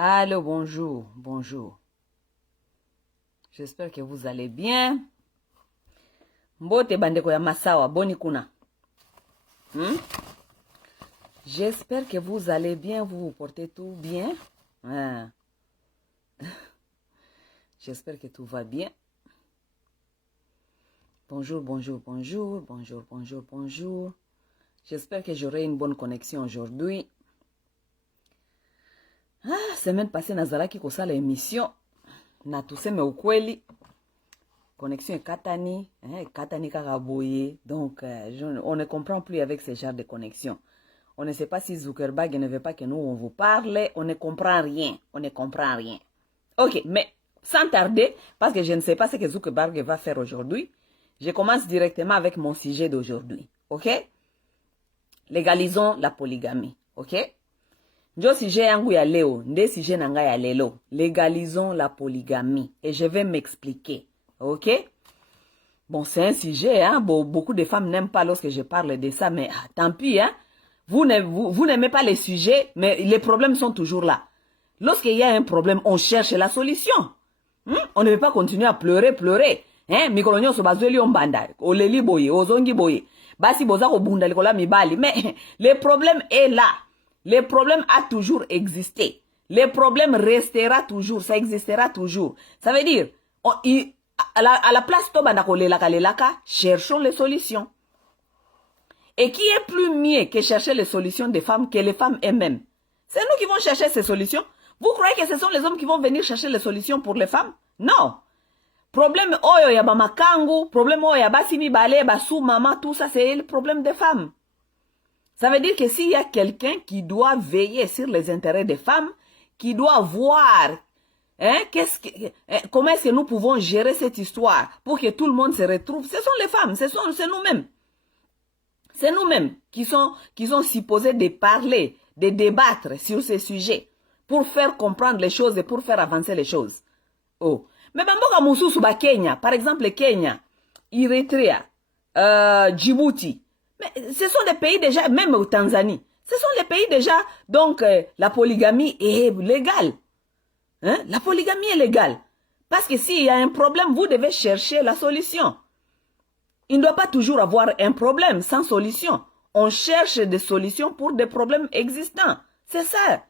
Allô, bonjour, bonjour. J'espère que vous allez bien. Mbote bandeko ya masawa, boni kuna. J'espère que vous allez bien, vous vous portez tout bien. Ah. J'espère que tout va bien. Bonjour, bonjour, bonjour, bonjour, bonjour, bonjour. J'espère que j'aurai une bonne connexion aujourd'hui. Semaine passée, nazalaki kosala émission. Na tuseme ukweli. Connexion est katani, katani karaboye. Donc, on ne comprend plus avec ce genre de connexion. On ne sait pas si Zuckerberg ne veut pas que nous, on vous parle. On ne comprend rien. On ne comprend rien. Ok, mais sans tarder, parce que je ne sais pas ce que Zuckerberg va faire aujourd'hui, je commence directement avec mon sujet d'aujourd'hui. Ok? Légalisons la polygamie. Ok? Njo sujet yangu ya leo, nde sujet nanga ya lelo. Légalisons la polygamie. Et je vais m'expliquer. Ok? Bon, c'est un sujet, hein. Bon, beaucoup de femmes n'aiment pas lorsque je parle de ça, mais tant pis, hein. Vous n'aimez pas les sujets, mais les problèmes sont toujours là. Lorsqu'il y a un problème, on cherche la solution. On ne peut pas continuer à pleurer. Hein? Mikolonyo so bazweli ombanda, oleli boye, ozongi boye. Basi boza ko bunda likola mibali. Mais le problème est là. Le problème a toujours existé. Le problème restera toujours. Ça existera toujours. Ça veut dire, à la place tobanda ko lelaka, cherchons les solutions. Et qui est plus mieux que chercher les solutions des femmes que les femmes elles-mêmes? C'est nous qui vont chercher ces solutions. Vous croyez que ce sont les hommes qui vont venir chercher les solutions pour les femmes? Non. Problème oyo ya bamakangu, problème oyo ya basimi bale, basou maman, tout ça, c'est le problème des femmes. Ça veut dire que s'il y a quelqu'un qui doit veiller sur les intérêts des femmes, qui doit voir comment est-ce que nous pouvons gérer cette histoire pour que tout le monde se retrouve, ce sont les femmes, c'est nous-mêmes. C'est nous-mêmes qui sont supposés de parler, de débattre sur ces sujets pour faire comprendre les choses et pour faire avancer les choses. Oh. Mais bamboka mususu ba Kenya, par exemple Kenya, Eritrea, Djibouti, mais ce sont des pays déjà, même au Tanzanie, ce sont les pays déjà, donc la polygamie est légale. Hein? La polygamie est légale. Parce que s'il y a un problème, vous devez chercher la solution. Il ne doit pas toujours avoir un problème sans solution. On cherche des solutions pour des problèmes existants. C'est ça.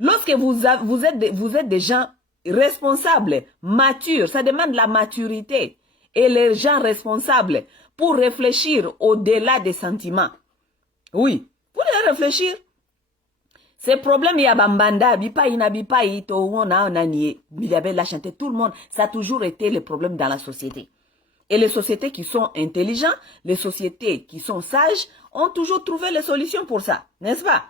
Lorsque vous êtes des gens responsables, matures, ça demande la maturité. Et les gens responsables pour réfléchir au-delà des sentiments. Oui, vous devez réfléchir. Ces problèmes, il y a bambanda, bipaï, nabipaï, tohona, onanie, milabel, la chanté, tout le monde, ça a toujours été le problème dans la société. Et les sociétés qui sont intelligentes, les sociétés qui sont sages, ont toujours trouvé les solutions pour ça, n'est-ce pas?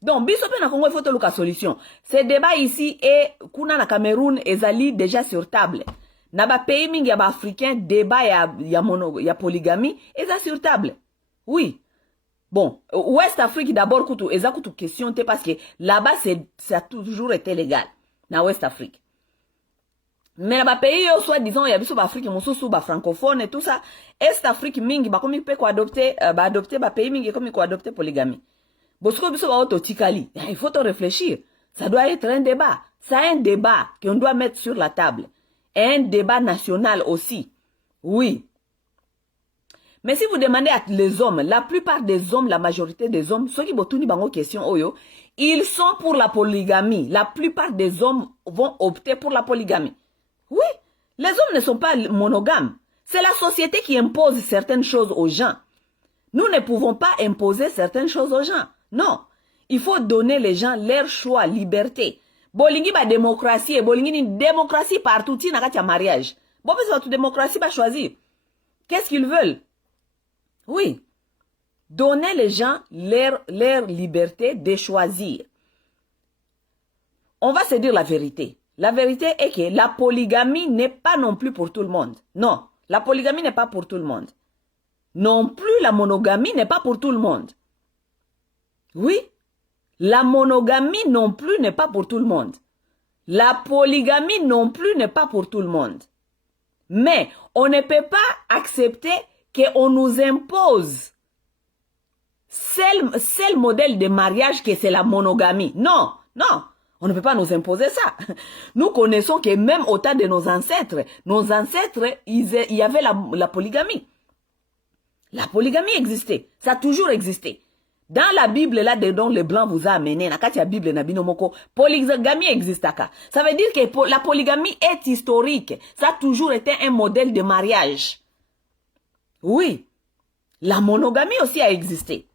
Donc, bisope na Congo, il faut trouver la solution. Ce débat ici est, kuna na Cameroun, ezali déjà sur table. Na ba pays mingi ya ba africain, débat ya polygamie, eza sur table. Oui. Bon, Ouest Afrique d'abord, eza kutu question te parce que là-bas, ça a toujours été légal. Na Ouest Afrique. Mais na pays yo soit disons ya biso ba Afrique mususu ba francophone et tout ça, Est Afrique mingi ba komi pe ko adopter ba pays mingi komi ko adopter polygamie. Bosko biso ba ototikali. Il faut te réfléchir. Ça doit être un débat. C'est un débat qu'on doit mettre sur la table. Et un débat national aussi. Oui. Mais si vous demandez à les hommes, la plupart des hommes, la majorité des hommes, ceux qui botuni bango question oyo, ils sont pour la polygamie. La plupart des hommes vont opter pour la polygamie. Oui, les hommes ne sont pas monogames. C'est la société qui impose certaines choses aux gens. Nous ne pouvons pas imposer certaines choses aux gens. Non, il faut donner les gens leur choix, liberté. Bolingi ba démocratie, et bolingi une démocratie partout, ti na katia mariage. Bon, parce que la démocratie va choisir. Qu'est-ce qu'ils veulent? Oui, donner les gens leur liberté de choisir. On va se dire la vérité. La vérité est que la polygamie n'est pas non plus pour tout le monde. Non, la polygamie n'est pas pour tout le monde. Non plus la monogamie n'est pas pour tout le monde. Oui, la monogamie non plus n'est pas pour tout le monde. La polygamie non plus n'est pas pour tout le monde. Mais on ne peut pas accepter qu'on nous impose seul modèle de mariage que c'est la monogamie. Non, non. On ne peut pas nous imposer ça. Nous connaissons que même au temps de nos ancêtres, il y avait la polygamie. La polygamie existait. Ça a toujours existé. Dans la Bible, là, dont le blanc vous a amené, la Bible, polygamie existe. Ça veut dire que la polygamie est historique. Ça a toujours été un modèle de mariage. Oui. La monogamie aussi a existé.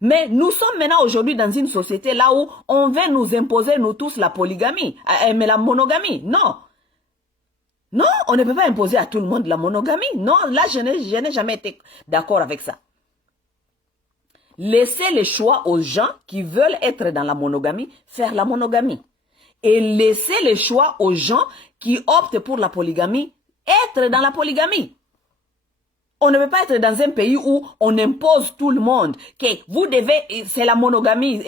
Mais nous sommes maintenant aujourd'hui dans une société là où on veut nous imposer, nous tous, la polygamie. Mais la monogamie, non. Non, on ne peut pas imposer à tout le monde la monogamie. Non, là, je n'ai jamais été d'accord avec ça. Laissez le choix aux gens qui veulent être dans la monogamie, faire la monogamie. Et laissez le choix aux gens qui optent pour la polygamie, être dans la polygamie. On ne peut pas être dans un pays où on impose tout le monde que vous devez, c'est la monogamie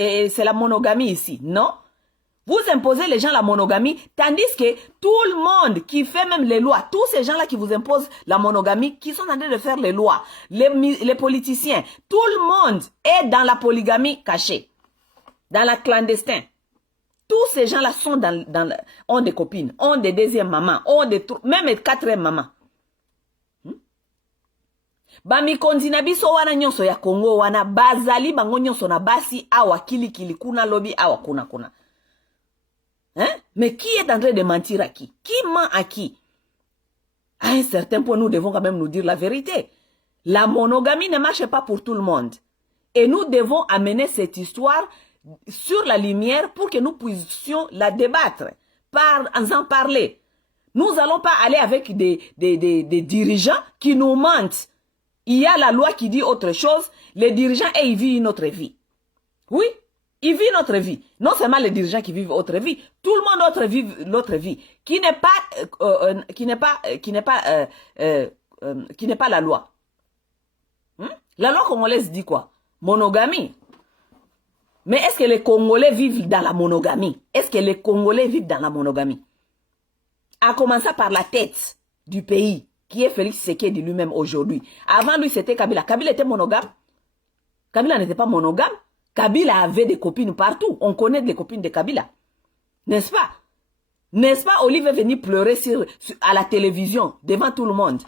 ici. Non. Vous imposez les gens la monogamie, tandis que tout le monde qui fait même les lois, tous ces gens-là qui vous imposent la monogamie, qui sont en train de faire les lois, les politiciens, tout le monde est dans la polygamie cachée, dans la clandestin. Tous ces gens-là sont ont des copines, ont des deuxièmes mamans, ont même quatrième mamans. Bamikondi na biso wana nyonso ya Congo wana bazali bango nyonso na basi awa kili kuna lobi awa kuna. Hein? Mais qui est en train de mentir à qui? Qui ment à qui? À un certain point, nous devons quand même nous dire la vérité. La monogamie ne marche pas pour tout le monde. Et nous devons amener cette histoire sur la lumière pour que nous puissions la débattre, en parler. Nous n'allons pas aller avec des dirigeants qui nous mentent. Il y a la loi qui dit autre chose. Les dirigeants, ils vivent une autre vie. Oui, ils vivent notre vie. Non seulement les dirigeants qui vivent autre vie, tout le monde vit l'autre vie, qui n'est pas la loi. La loi congolaise dit quoi? Monogamie. Mais est-ce que les Congolais vivent dans la monogamie? Est-ce que les Congolais vivent dans la monogamie? À commencer par la tête du pays, qui est Félix Tshisekedi lui-même aujourd'hui. Avant lui, c'était Kabila. Kabila était monogame. Kabila n'était pas monogame. Kabila avait des copines partout. On connaît des copines de Kabila. N'est-ce pas? N'est-ce pas, Olive est venu pleurer à la télévision, devant tout le monde.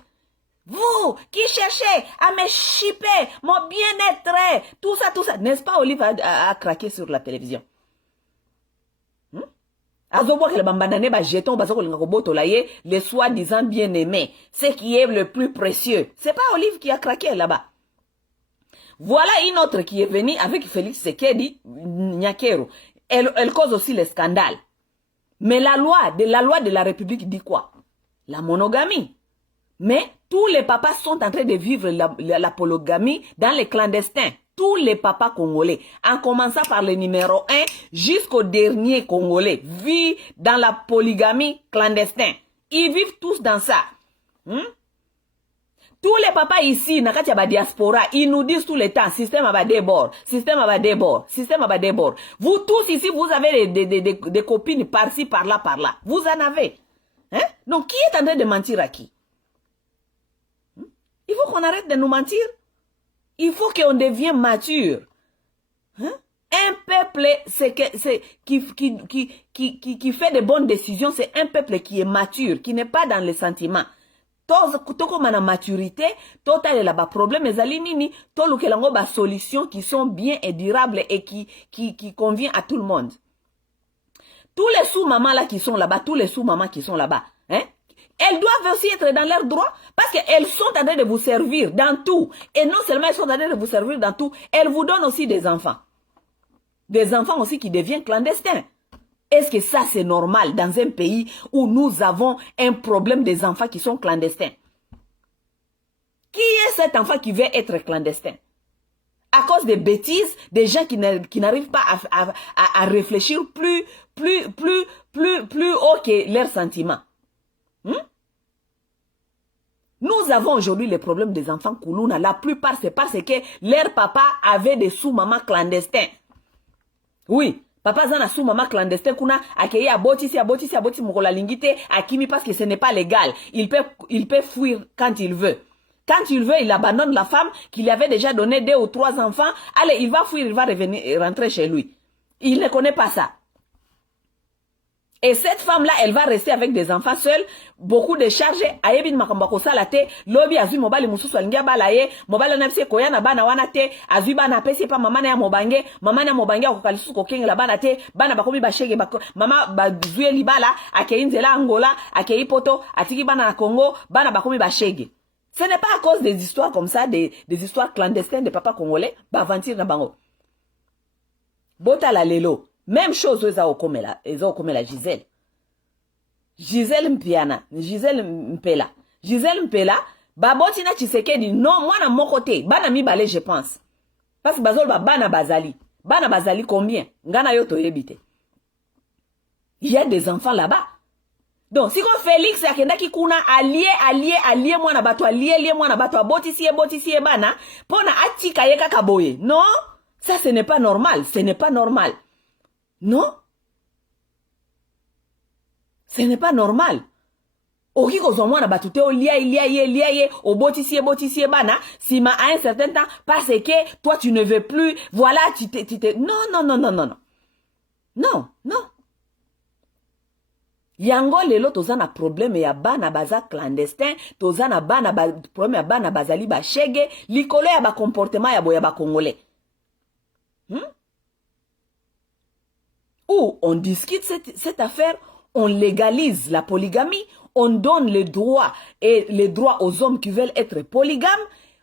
Vous, qui cherchez à me chipper, mon bien-être, tout ça. N'est-ce pas, Olive a craqué sur la télévision? Les soi-disant bien-aimés, ce qui est le plus précieux. C'est pas Olive qui a craqué là-bas. Voilà une autre qui est venue avec Félix Tshisekedi, Nyakero. Elle cause aussi les scandales. Mais la loi de la République dit quoi? La monogamie. Mais tous les papas sont en train de vivre la polygamie dans les clandestins. Tous les papas congolais, en commençant par le numéro 1 jusqu'au dernier congolais, vivent dans la polygamie clandestine. Ils vivent tous dans ça. Tous les papas ici, dans la diaspora, ils nous disent tout le temps, système à débord. Vous tous ici, vous avez des copines par-ci, par-là. Vous en avez. Donc, qui est en train de mentir à qui? Il faut qu'on arrête de nous mentir. Il faut qu'on devienne mature. Un peuple qui fait de bonnes décisions, c'est un peuple qui est mature, qui n'est pas dans les sentiments. Toko mana maturité, total là-bas problème ezali nini, tolu kelango ba solutions qui sont bien et durables et qui convient à tout le monde. Tous les sous-mamans là qui sont là-bas, elles doivent aussi être dans leurs droits parce qu'elles sont en train de vous servir dans tout. Et non seulement elles sont en train de vous servir dans tout, elles vous donnent aussi des enfants. Des enfants aussi qui deviennent clandestins. Est-ce que ça c'est normal dans un pays où nous avons un problème des enfants qui sont clandestins? Qui est cet enfant qui veut être clandestin? À cause des bêtises, des gens qui n'arrivent pas à réfléchir plus haut que leurs sentiments. Nous avons aujourd'hui les problèmes des enfants Koulouna. La plupart, c'est parce que leur papa avait des sous-mamans clandestins. Oui, papa zana sous-maman clandestin kuna akeye aboti mukola lingite akimi parce que ce n'est pas légal. Il peut fuir quand il veut. Quand il veut, il abandonne la femme qu'il avait déjà donné 2 ou 3 enfants. Allez, il va fuir, il va rentrer chez lui. Il ne connaît pas ça. Et cette femme-là, elle va rester avec des enfants seuls, beaucoup de charges. Ayebin makambako salate, lobi azui mobali mususu alingia balaye, mobali napse koyana bana wana te, azui bana pesi pa mamana ya mobange akokalisu kokenge la bana te, bana bakomi bashege bako, mama bazuye libala, akei nzela Angola, akei poto, atiki bana na Congo, bana bakomi bashege. Ce n'est pas à cause des histoires comme ça, des histoires clandestines de papa congolais, bavantir na bango. Bota la lelo. Même chose eza okomela Gisèle. Gisèle Mpiana, Gisèle Mpela. Gisèle Mpela, baboti na Tshisekedi, non, moi na mon côté, bana mibale je pense. Parce que bazol bana bazali. Bana bazali combien? Ngana yoto yebite. Il y a des enfants là-bas. Donc, si on Félix akenda ki kuna allié mwana bato allié mwana bato aboti siye bana, pona atika yeka kaboye. Non, ça ce n'est pas normal, ce n'est pas normal. Non? Ce n'est pas normal. Oki kozwa mwana bato te lié oboti siye bana, sima à un certain temps parce que toi tu ne veux plus, voilà, tu te non. Non. Yango lelo tozana problème ya bana baza clandestin, tozana bana problème ya bana bazali ba shege, likolo ya ba comportement ya boya ba congolais. Où on discute cette affaire, on légalise la polygamie, on donne les droits aux hommes qui veulent être polygames.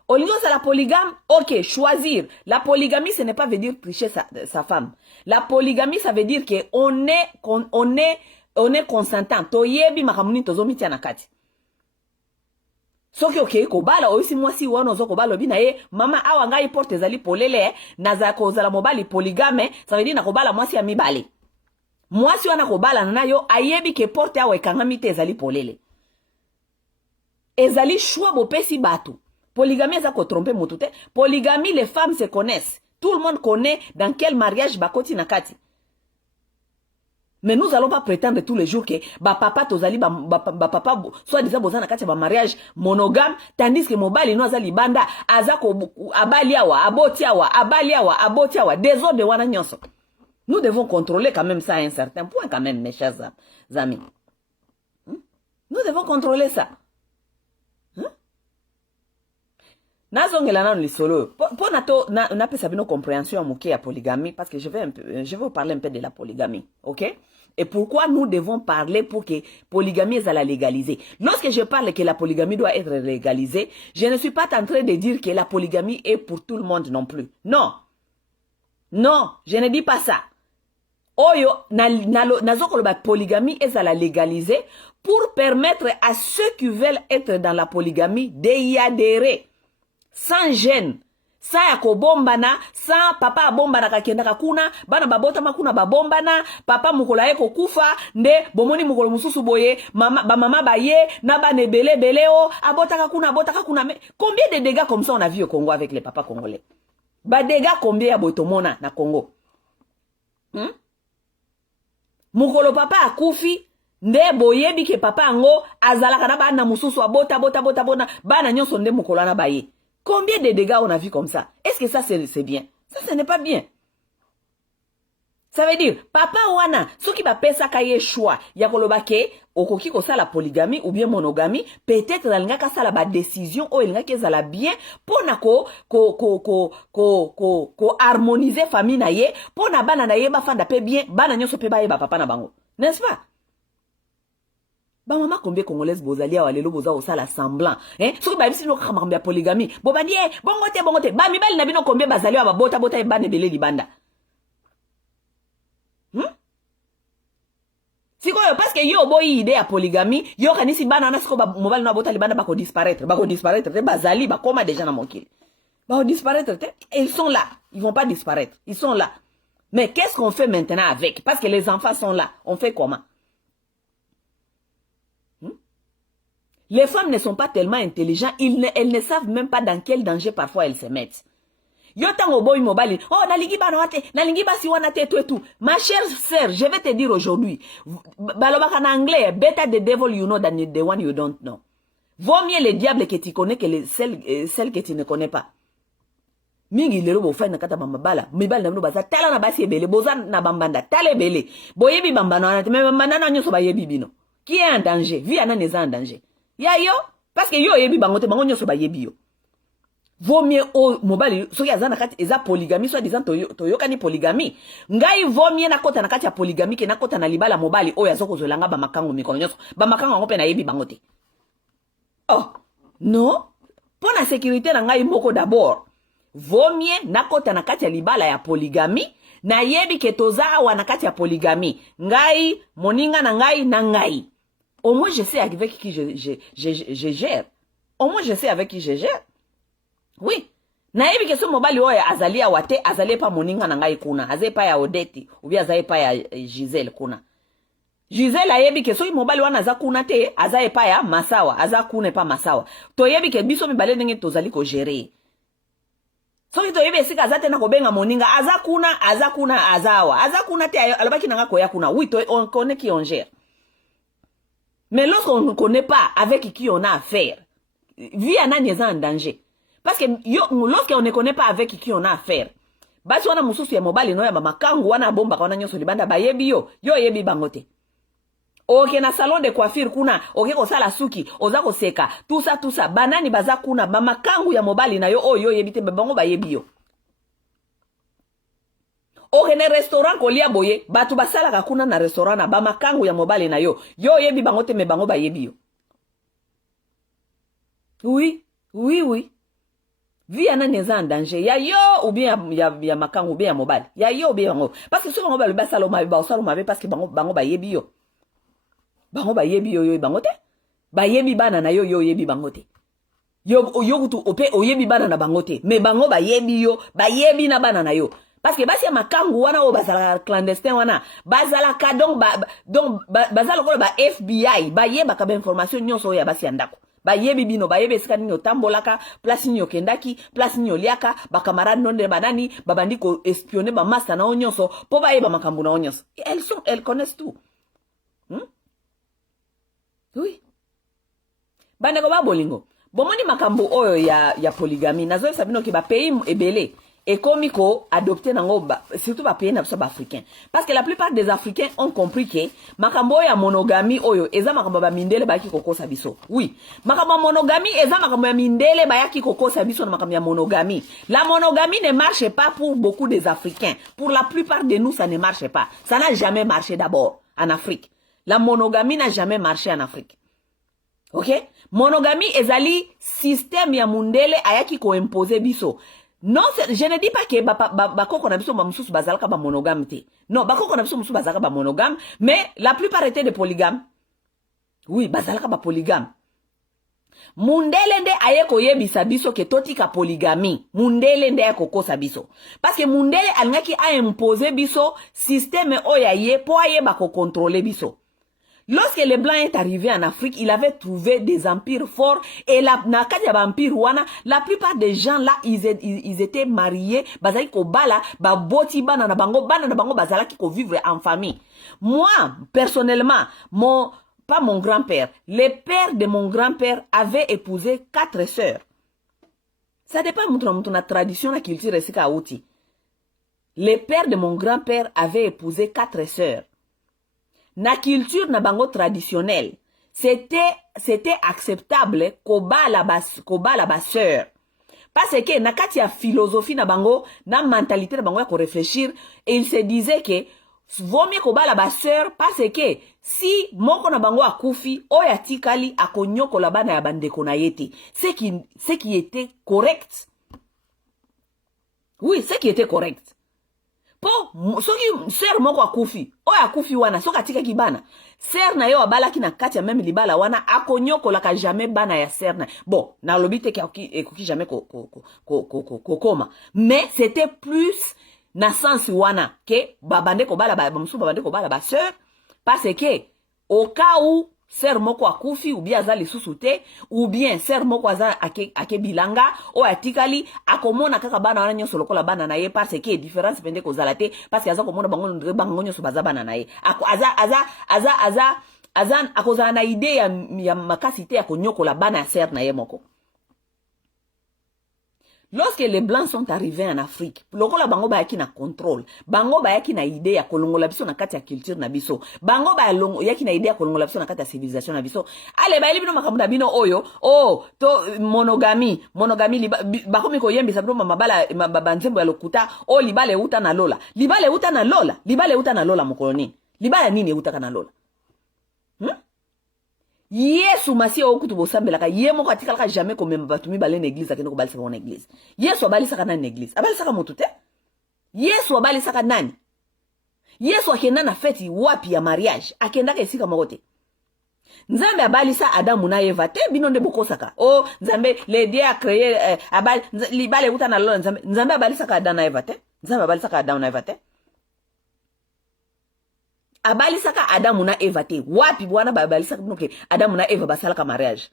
Au lieu de la polygame, ok, choisir. La polygamie, ce n'est pas veut dire tricher sa femme. La polygamie, ça veut dire qu'on est consentant. Toyebi makamuni tozomi tia nakati. Soki ok kobala oisi mwasi wana ozo kobala obi na ye mama awa ngai porte ezali polele naza kozala mobali polygame, ça veut dire na kobala mwasi ya mibale. Mwasi wana kobala na yo ayebi ke porte awa ekangami te ezali polele. Ezali choix bopesi bato. Polygamie eza ko tromper mutu te. Polygamie, les femmes se connaissent. Tout le monde connaît dans quel mariage bakoti nakati. Mais nous allons pas prétendre tous les jours que papa tozali papa soit déjà bozana kati ba mariage monogame, tandis que mobali no azali banda azako abali awa aboti awa désordre wana nyonso. Nous devons contrôler quand même ça à un certain point quand même, mes chers amis. Nous devons contrôler ça. Nazongela nanu lisolo. Pour na pesa bino compréhension moké ya polygamie parce que je vais vous parler un peu de la polygamie, OK? Et pourquoi nous devons parler pour que polygamie soit légalisée. Lorsque je parle que la polygamie doit être légalisée, je ne suis pas en train de dire que la polygamie est pour tout le monde non plus. Non. Non, je ne dis pas ça. Oyo, la polygamie est à la légaliser pour permettre à ceux qui veulent être dans la polygamie d'y adhérer. Sans gêne. Sans yakobombana, sans papa abombana kakenda kakuna, bana babota makuna babombana, papa mukolo ye kokufa, nde bomoni mukolo mususu boye, mama baye, na bane bele abota kakuna. Combien de dégâts comme ça on a vu au Congo avec les papas congolais? Ba dégâts combien ya botomona na Congo? Mukolo papa akufi, nde boyebi ke papa ango azalaka na bana mususu abota bana nyonso nde mukolo na baye. Combien de dégâts on a vu comme ça? Est-ce que ça c'est bien? Ça ce n'est pas bien. Ça veut dire papa wana soki ba pesa kaye choix ya koloba ke okoki ko sala polygamie ou bien monogamie, peut-être alinga ka sala ba décision o elinga ke zala bien pona ko harmoniser famille na ye, pona bana na ye ba fanda pe bien, bana nyonso pe ba ye ba papa na bango. N'est-ce pas? Ba maman combien congolaise bozali a walelo boza osala semblant soki ba bisi no kamamba polygamie bo ba die bongo te ba mibali na bino combien bazali a bota e bane belé libanda. Siko yo parce que yo boyi idée ya polygamie yo kanisi bana na siko ba mobali na bota libanda ba ko disparaître te bazali ba koma déjà na mokili ba disparaître te, et ils sont là, ils vont pas disparaître, ils sont là. Mais qu'est-ce qu'on fait maintenant avec? Parce que les enfants sont là, on fait comment? Les femmes ne sont pas tellement intelligentes, elles ne savent même pas dans quel danger parfois elles se mettent. Yo tango boy mobile, oh nalingi ba noate, nalingi ba siwana te tout. Ma chère sœur, je vais te dire aujourd'hui, balobaka en anglais, better the devil you know than the one you don't know. Vaut mieux le diable que tu connais que celle que tu ne connais pas. mingi lelo bo fai na kata mabala mibali na bino baza tala na basi ebele boza na bambanda tala ebele boyebi bambana wana te mais bambana na nyonso bayebi bino qui est en danger vie anani eza en danger ya yo parce que yo oyebi bango te bango nyonso bayebi yo vaut mieux o mobali soki aza na kati eza polygamie soit disant toyokani polygamie ngai vaut mieux nakota na kati ya polygamie ke nakota na libala mobali oyo azokozolanga bamakango mikolo nyonso bamakango yango mpe nayebi bango te oh non pour la sécurité na ngai moko d'abord vaut mieux nakota na kati ya libala ya polygamie na yebi ke toza awa na kati ya polygamie ngai moninga na ngai au moins je sais avec qui je gère au moins je sais avec qui je gère oui na yebi ke so mobali oya azali awa te azali pa moninga na ngai kuna azali pa ya Odette ou bien azali pa ya Gisèle kuna Gisèle ayebi ke soki mobali wana aza kuna te aza epa ya masawa aza kuna pa masawa toyebi ke biso mibale ndenge tozali ko gérer soki toyebi esika aza te na kobenga moninga aza kuna aza kuna te alobaki nanga koya kuna oui on connaît qui on gère mais lorsqu'on ne connaît pas avec qui on a affaire vie anani eza en danger parce que lorsqu'on ne connaît pas avec qui on a affaire basi wana mususu ya mobali no ya mamakangu wana bomba kana nyonso libanda bayebi yo yebi bango te oke na salon de coiffure kuna oke kosala suki oza koseka tout ça banani baza kuna bamakangu ya mobali na yo oyo yebi te bango bayebi yo oke na restaurant kolia boye batu basalaka kuna na restaurant na bamakangu ya mobali na yo yebi bango te me bango bayebi yo oui vie anani eza en danger ya yo ou bien ya makangu ou bien ya mobali ya yo ou bien bango parce que soki bango balobi basala mabe parce que bango bayebi yo bango bayebi yo bango te bayebi bana na yo yebi bango te yo kutu ope oyebi bana na bango te mais bango bayebi yo bayebi na bana na yo parce que basi ya makangu wana o bazala clandestin wana bazala ka donc bazala ko ba FBI bayeba ka ba information nyonso ya basi ya ndako bayebi bino bayebi esika nini otambolaka place nini okendaki place nini oliaka bakamarade nonde banani babandi ko espionner ba masa na nyonso po bayeba makambu na nyonso elles connaissent tout oui bande ko ba bolingo bomoni makambu oyo ya polygamie nazo sabino ki ba pays ebele et comme ko adopter nango surtout ba pays na biso ba africain parce que la plupart des africains ont compris que makambo ya monogamie oyo eza makambo ba mindele ba yaki kokosa biso oui makambo monogamie eza makambo ya mindele ba yaki kokosa biso na makambo ya monogamie la monogamie ne marche pas pour beaucoup des africains pour la plupart de nous ça ne marche pas ça n'a jamais marché d'abord en Afrique la monogamie n'a jamais marché en Afrique ok monogamie ezali système ya mundele ayaki ko imposer biso. Non, je ne dis pas que bakoko na biso ba mususu bazalaka ba monogame te. Non, bakoko na biso mususu bazalaka ba monogame, mais la plupart étaient des polygames. Oui, bazalaka ba polygame. Mundele nde ayeko yebisa biso ke totika polygamie. Mundele nde ayeko kosa biso. Parce que mundele alingaki a imposer biso système oyaye po ayeba ko contrôler biso. Lorsque le blanc est arrivé en Afrique, il avait trouvé des empires forts et la plupart des gens là, ils étaient mariés, bazali ko bala, ba boti bana na bango bazala ki ko vivre en famille. Moi, personnellement, pas mon grand-père, le père de mon grand-père avait épousé 4 sœurs. Ça dépend de la tradition, la culture et ce qu'a outi. Le père de mon grand-père avait épousé 4 sœurs. Na culture na bango traditionnelle, c'était acceptable ko bala ba sœur. Parce que na kati ya philosophie na bango, na mentalité na bango ya ko réfléchir, et il se disait que vaut mieux ko bala ba sœur parce que si moko na bango akufi oya tikali akonyoko la bana ya bandeko na yete, ce qui était correct. Oui, ce qui était correct. Po soki ser moko akufi oya akufi wana soka tika ki bana ser na yo abala ki na kati ya même libala wana akonyoko la ka jamais bana ya ser na bon na lobite ki jamais koma mais c'était plus na sens wana ke babande ko bala ba musu babande ko bala ba sœur parce que au cas où ser moko akufi ou bien azali susute ou bien ser moko aza ake bilanga o atikali akomona kaka bana wana nyonso lokola bana na ye parce que différence pende ko zalate parce que aza komona bango nyonso baza bana na ye aza akoza na idée ya makasite ya konyokola bana ya ser na ye moko. Lorsque les Blancs sont arrivés en Afrique, lokola bango bayaki na contrôle, bango bayaki na idée ya kolongola biso na kati ya culture na biso, bango bayaki na idée ya kolongola biso na kati ya civilisation na biso. Ale bayeli bino makambo na bino oyo, oh, to monogamie, bakomi koyembisa bino mabala banzembo ya lokuta, oh libale uta na lola. Libale uta na lola mokoloni. Libala nini uta kana lola? Yesu masi okutu bosambelaka ye moko atikalaka jamais komema batu mibale na église akende kobalisa na église. Yesu abalisaka nani na église? Abalisaka motu te? Yesu abalisaka nani? Yesu akenda na feti wapi ya mariage? Akendaka esika moko te. Nzambe abalisa Adamu na Eva te bino nde bokosaka. Oh, Nzambe le Dieu a créé libale uta na lola Nzambe abalisaka Adamu na Eva te? Nzambe abalisaka Adamu na Eva te? Abalisaka Adamu na Eva te. Wapi bwana abalisaka bino ke Adamu na Eva basalaka mariage.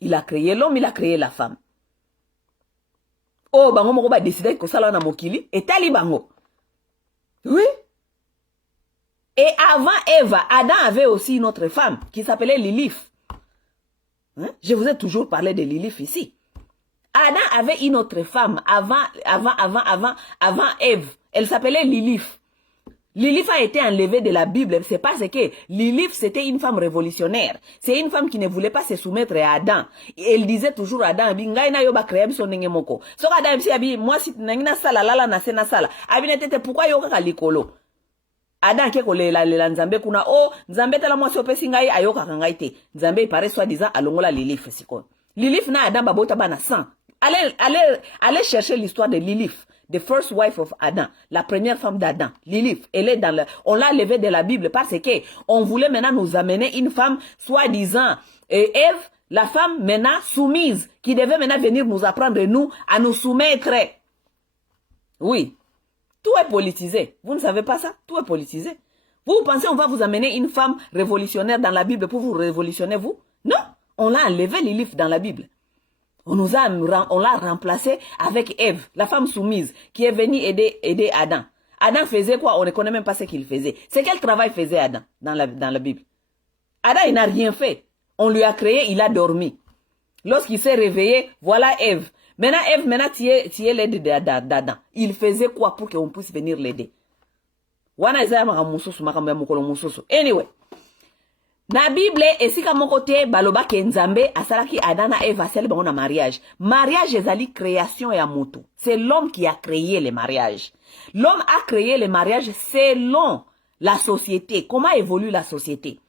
Il a créé l'homme, il a créé la femme. Oh, bango moko ba décider ko sala na mokili etali bango. Oui. Et avant Eva, Adam avait aussi une autre femme qui s'appelait Lilith. Hein? Je vous ai toujours parlé de Lilith ici. Adam avait une autre femme avant Ève. Elle s'appelait Lilith. Lilith a été enlevée de la Bible. C'est parce que Lilith, c'était une femme révolutionnaire. C'est une femme qui ne voulait pas se soumettre à Adam. Elle disait toujours à Adam, moi si nangina sala lala na sena sala. Abine tete pourquoi yo kaka likolo? Adam ke kolela nzambe kuna oh nzambe tala moi sopesi ngai ayoka ngai te. Nzambe paraît soi-disant alongola Lilith siko. Lilith na Adam babota bana sang. Allez chercher l'histoire de Lilith. The first wife of Adam, la première femme d'Adam, Lilith, elle est dans on l'a levée de la Bible parce que on voulait maintenant nous amener une femme soi-disant Ève, la femme maintenant soumise, qui devait maintenant venir nous apprendre nous à nous soumettre. Oui, tout est politisé. Vous ne savez pas ça? Tout est politisé. Vous pensez on va vous amener une femme révolutionnaire dans la Bible pour vous révolutionner vous? Non, on l'a enlevé Lilith dans la Bible. On l'a remplacé avec Ève, la femme soumise, qui est venue aider Adam. Adam faisait quoi? On ne connaît même pas ce qu'il faisait. C'est quel travail faisait Adam dans la Bible? Adam, il n'a rien fait. On lui a créé, il a dormi. Lorsqu'il s'est réveillé, voilà Ève. Maintenant, tu es l'aide d'Adam. Il faisait quoi pour qu'on puisse venir l'aider? Anyway. Na Bible esika moko te baloba ke Nzambe asalaki Adam na Eva sel bango na mariage. Mariage ezali création ya moto. C'est l'homme qui a créé le mariage. L'homme a créé le mariage selon la société. Comment évolue la société?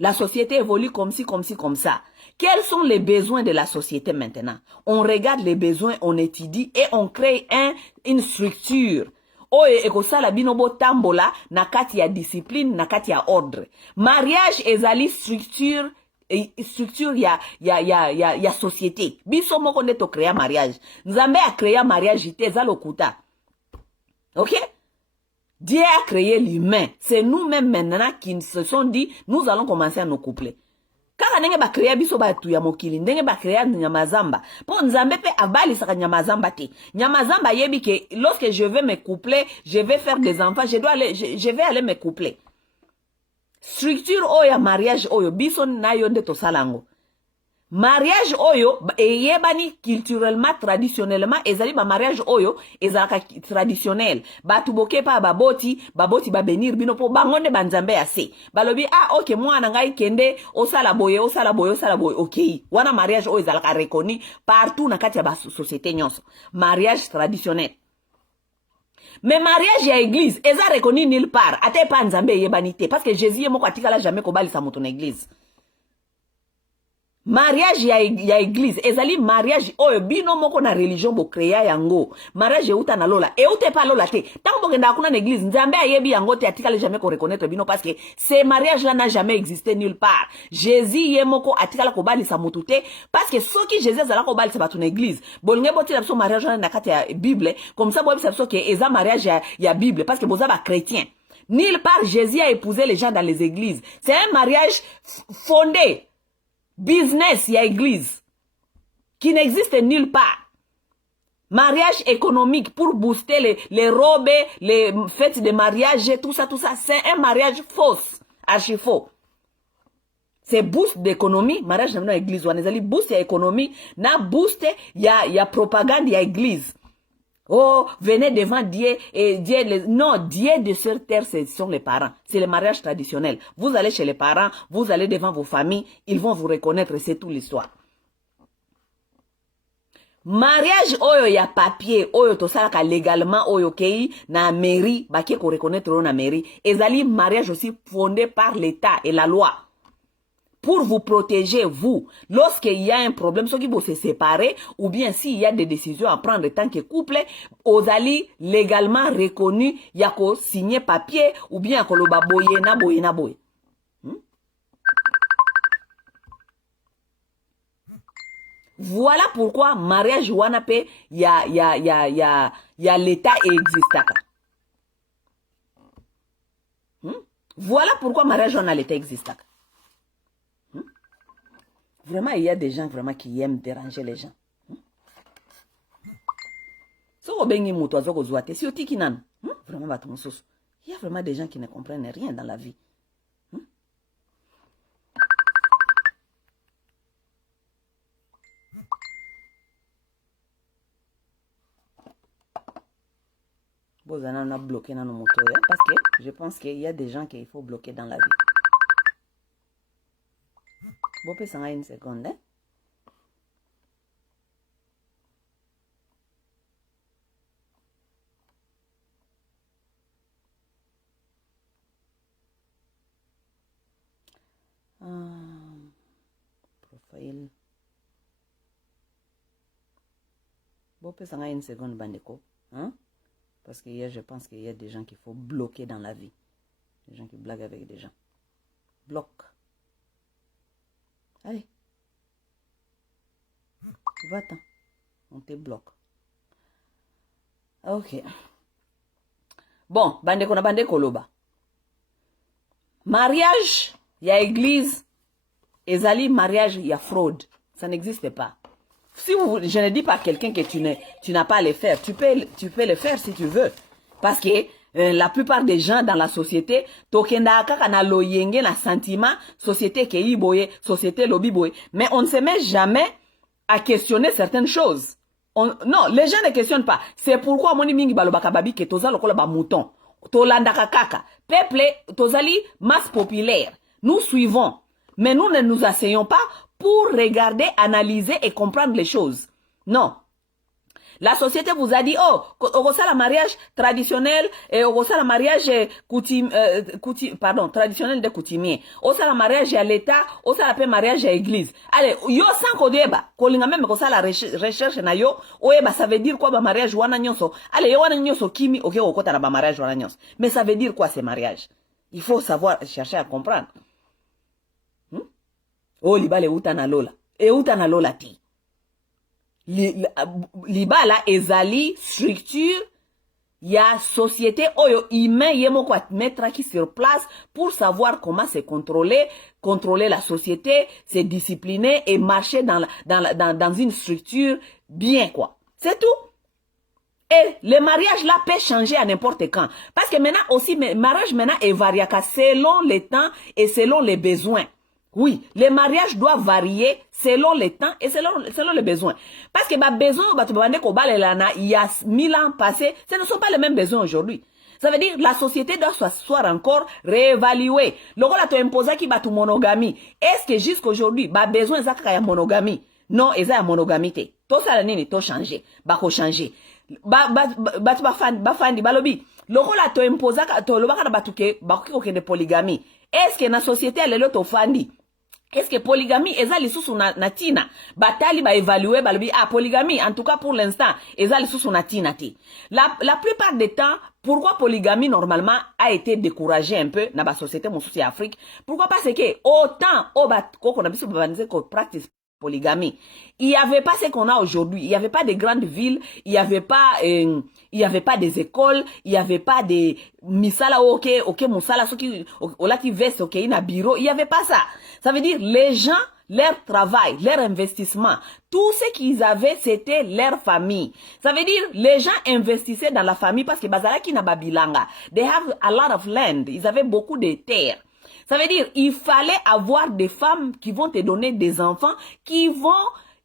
La société évolue comme ci, comme ça. Quels sont les besoins de la société maintenant? On regarde les besoins, on étudie et on crée une structure. Oye ekosala binobo tambola na kati ya discipline na kati ya ordre. Mariage ezali structure ya société. Biso moko nde to créer mariage. Nzambe a créé mariage ite eza lokuta. OK? Dieu a créé l'humain. C'est nous-mêmes maintenant qui se sont dit nous allons commencer à nous coupler. Kaka ndenge ba créer biso ba tu ya mokili, ndenge ba créer nyamazamba. Po Nzambe pe abalisaka nyamazamba te. Nyamazamba yebi ke lorsque je vais me coupler, je vais faire des enfants, je vais aller me coupler. Structure oyo mariage oyo biso na yo nde to salango. Mariage oyo eyebani culturellement traditionnellement ezali ba mariage oyo ezalaka traditionnel batu boke pa baboti ba benir bino po bangonde banzambe ase balobi OK mwana ngai kende osala boye OK wana mariage oyo ezalaka reconnu partout na kati ya ba société nyonso mariage traditionnel. Mais mariage ya église eza reconnu nulle part ate pa nzambe eyebani te parce que Jésus ye moko atikala jamais kobalisa moto na église. Mariage ya église ezali mariage oyo bino moko na religion bo créer yango mariage euta na lola eute pa lola te tango bokenda kuna na église Nzambe ayebi yango te atikala jamais ko reconnaître bino parce que ce mariage là n'a jamais existé nulle part. Jésus ye moko atikala ko balisa mutu te parce que soki Jésus azala ko balisa batu na église bolnge boti la so mariage na kati ya Bible comme ça bo bisa so ke eza mariage ya Bible parce que boza ba chrétien. Nulle part Jésus a épousé les gens dans les églises. C'est un mariage fondé business ya église qui n'existe nulle part. Mariage économique pour booster les robes, les fêtes de mariage, tout ça, c'est un mariage faux, archi faux. c'est boost d'économie mariage na église wana ezali boost ya économie na boost ya propagande ya église. Oh, venez devant Dieu et Dieu non, Dieu de sur terre ce sont les parents, c'est le mariage traditionnel. Vous allez chez les parents, vous allez devant vos familles, ils vont vous reconnaître, c'est toute l'histoire. Mariage oyo ya papier oyo tosalaka légalement oyo kei na mairie bakie ko reconnaître na mairie ezali mariage aussi fondé par l'État et la loi pour vous protéger vous lorsqu'il y a un problème ceux qui vont se séparer ou bien s'il y a des décisions à prendre en tant que couple ozali légalement reconnu yako signer papier ou bien ko loba boye na boye na boye. Voilà pourquoi mariage wanape ya l'état existaka. Voilà pourquoi mariage wana l'état existaka. Vraiment il y a des gens vraiment qui aiment déranger les gens. So bengi muto azoko zwate si otiki nanu. Vraiment bato mosusu. Il y a vraiment des gens qui ne comprennent rien dans la vie. On a bloqué dans nos motos parce que je pense qu'il y a des gens qu'il faut bloquer dans la vie. Bon, peut s'en une seconde. Profile. Bon, peut s'en une seconde, bandeko. Hein? Parce que je pense qu'il y a des gens qu'il faut bloquer dans la vie. Des gens qui blaguent avec des gens. Bloc. Allez. Va-t'en. On te bloque. Ok. Bon, bande kona bande koloba. Mariage, il y a église. Ezali, mariage, il y a fraude. Ça n'existe pas. Si je ne dis pas à quelqu'un que tu n'as pas à le faire, tu peux le faire si tu veux. Parce que la plupart des gens dans la société, tokenda kaka na loyenge na sentiment, société ke iboye, société lobi boye. Mais on ne se met jamais à questionner certaines choses. Non, les gens ne questionnent pas. C'est pourquoi moni mingi balobaka babi ke toza lokola ba mouton. Tolandaka kaka. Peuple, tozali masse populaire. Nous suivons. Mais nous ne nous asseyons pas pour regarder, analyser et comprendre les choses. Non. La société vous a dit, oh, on ça la mariage traditionnel et on ça la mariage traditionnel de coutumier. On ça la mariage à l'état, on ça la mariage à l'église. Allez, yo sans kodeba, kolinga même ko ça la recherche na yo, oeba ça veut dire quoi ba mariage wana nyonso. Allez, yo wana nyonso kimi, OK, okota na ba mariage wana nyonso. Mais ça veut dire quoi ces mariages? Il faut savoir chercher à comprendre. Oh, libale uta na lola. E uta na lola ti. Libala ezali structure ya société oyo humain yemo kwa mettre qui sur place pour savoir comment se contrôler la société, se discipliner et marcher dans une structure bien quoi. C'est tout. Et le mariage là peut changer à n'importe quand. Parce que maintenant aussi, le mariage maintenant est variable selon les temps et selon les besoins. Oui, les mariages doivent varier selon les temps et selon les besoins. Parce que les besoins, il y a 1000 ans passés, ce ne sont pas les mêmes besoins aujourd'hui. Ça veut dire la société doit soit encore réévaluée. Le rôle de imposer qui bat monogamie. Est-ce que jusqu'aujourd'hui, les besoins sont la monogamie? Non, ils ont la monogamité. Tout ça, tout changer. Bako changer. Bafandi, balobi. Le rôle de imposer, de polygamie. Est-ce que la société, elle est là, fandi? Est-ce que polygamie ezali susu na tina batali ba évaluer balobi polygamie en tout cas pour l'instant ezali susu na tina ti la plupart des temps pourquoi polygamie normalement a été découragée un peu dans la société mon souci Afrique pourquoi parce que autant qu'on a biso banze ko practice polygamie il y avait pas ce qu'on a aujourd'hui il y avait pas de grandes villes il y avait pas des écoles il y avait pas des misala ok musala soki olati veste ok ina bureau il y avait pas ça veut dire les gens leur travail leur investissement tout ce qu'ils avaient c'était leur famille ça veut dire les gens investissaient dans la famille parce que bazalaki na babilanga they have a lot of land ils avaient beaucoup de terres Ça veut dire, il fallait avoir des femmes qui vont te donner des enfants, qui vont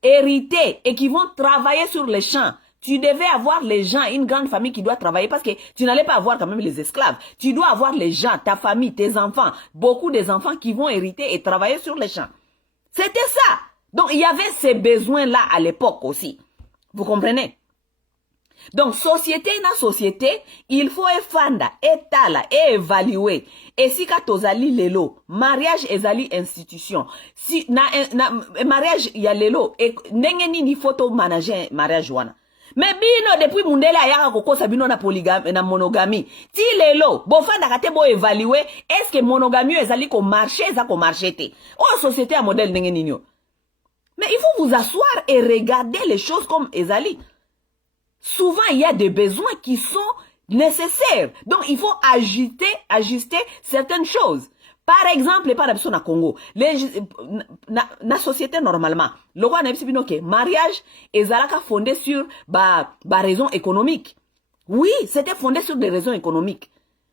hériter et qui vont travailler sur les champs. Tu devais avoir les gens, une grande famille qui doit travailler parce que tu n'allais pas avoir quand même les esclaves. Tu dois avoir les gens, ta famille, tes enfants, beaucoup des enfants qui vont hériter et travailler sur les champs. C'était ça. Donc, il y avait ces besoins-là à l'époque aussi. Vous comprenez? Donc, société na société, il faut efanda, etala, et évaluer. Et si katozali lelo, mariage ezali institution. Si na mariage ya lelo, nengeni ni photo manager mariage wana. Mais bino depuis mundele ayaka kokosa bino na polygamie na monogamie. Ti lelo, bofanda kate bo évaluer, est-ce que monogamie ezali ko marcher, eza ko marcher te. Oh, société à modèle nengeni nyo. Mais il faut vous asseoir et regarder les choses comme ezali. Souvent, il y a des besoins qui sont nécessaires. Donc, il faut ajuster certaines choses. Par exemple, par exemple, au Congo, la société normalement, le roi n'a pas dit mariage est fondé sur raisons économiques. Oui, c'était fondé sur des raisons économiques.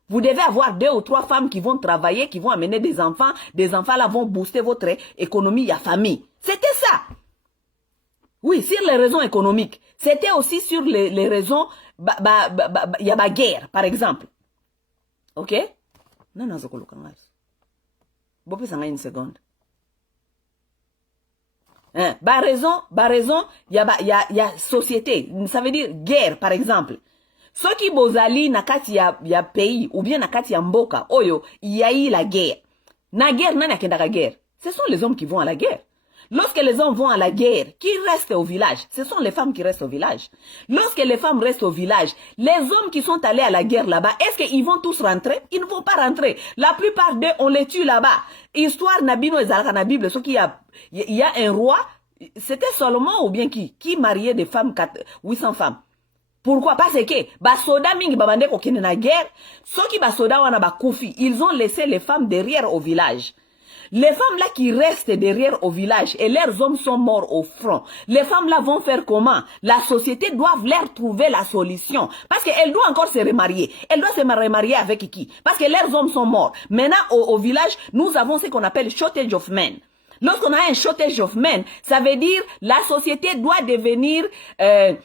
Vous devez avoir 2 ou 3 femmes qui vont travailler, qui vont amener des enfants. Des enfants là vont booster votre économie et famille. C'était ça. Oui, sur les raisons économiques. C'était aussi sur les raisons, il y a la guerre, par exemple. Ok? Non, non, bon, une seconde. Raison, il y a société. Ça veut dire guerre, par exemple. Ceux qui bozali nakati ya pays, ou bien nakati ya mboka, oyo, il y a eu la guerre. Na guerre, nani akendaka guerre? Ce sont les hommes qui vont à la guerre. Lorsque les hommes vont à la guerre, qui reste au village? Ce sont les femmes qui restent au village. Lorsque les femmes restent au village, les hommes qui sont allés à la guerre là-bas, est-ce qu'ils vont tous rentrer? Ils ne vont pas rentrer. La plupart d'eux, on les tue là-bas. Histoire Nabino et Zalaka na Bible, ce qu'il y a un roi, c'était Salomon ou bien qui mariait des femmes, 800 femmes. Pourquoi? Parce que, soda mingi babande ko kine na guerre, ceux qui soda wana koufi, ils ont laissé les femmes derrière au village. Les femmes là qui restent derrière au village et leurs hommes sont morts au front. Les femmes là vont faire comment? La société doit leur trouver la solution. Parce qu'elles doivent encore se remarier. Elles doivent se remarier avec qui? Parce que leurs hommes sont morts. Maintenant au village, nous avons ce qu'on appelle shortage of men. Lorsqu'on a un shortage of men, ça veut dire la société doit devenir, they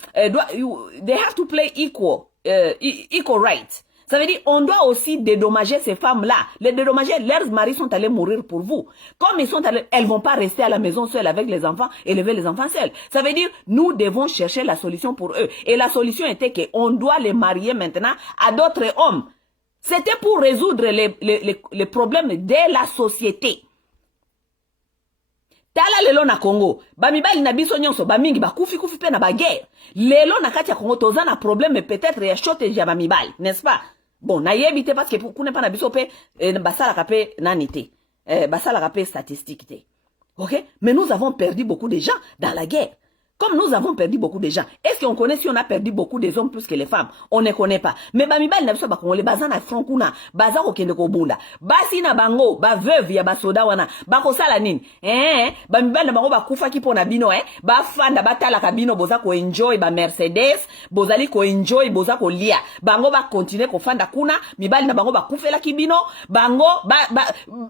have to play equal rights. Ça veut dire on doit aussi dédommager ces femmes-là. Les dédommager, leurs maris sont allés mourir pour vous. Comme ils sont allés, elles vont pas rester à la maison seules avec les enfants, élever les enfants seuls. Ça veut dire nous devons chercher la solution pour eux. Et la solution était qu'on doit les marier maintenant à d'autres hommes. C'était pour résoudre les problèmes de la société. Tala lelo na Congo, bamibali na biso nyonso bamingi bakufi pe na baguerre. Lelo na kati ya Congo toza na problème peut-être ya shortage ya bamibali, n'est-ce pas? Bon, na yebite parce que kuna pa na biso pe basala kape nanite. Basala kape statistique te. OK? Mais nous avons perdu beaucoup de gens dans la guerre. Comme nous avons perdu beaucoup de gens, est-ce qu'on connaît si on a perdu beaucoup des hommes plus que les femmes? On ne connaît pas. Mais bamibali na biso ba Congolais baza na front kuna, baza ko kende ko bunda. Basi na bango, ba veuve ya basoda wana, ba ko sala nini? Bamibali na bango ba kufa ki pona bino ba fanda batala ka bino boza ko enjoy ba Mercedes, bozali ko enjoy boza ko lia. Bango ba continuer ko fanda kuna, mibali na bango ba kufela ki bino, bango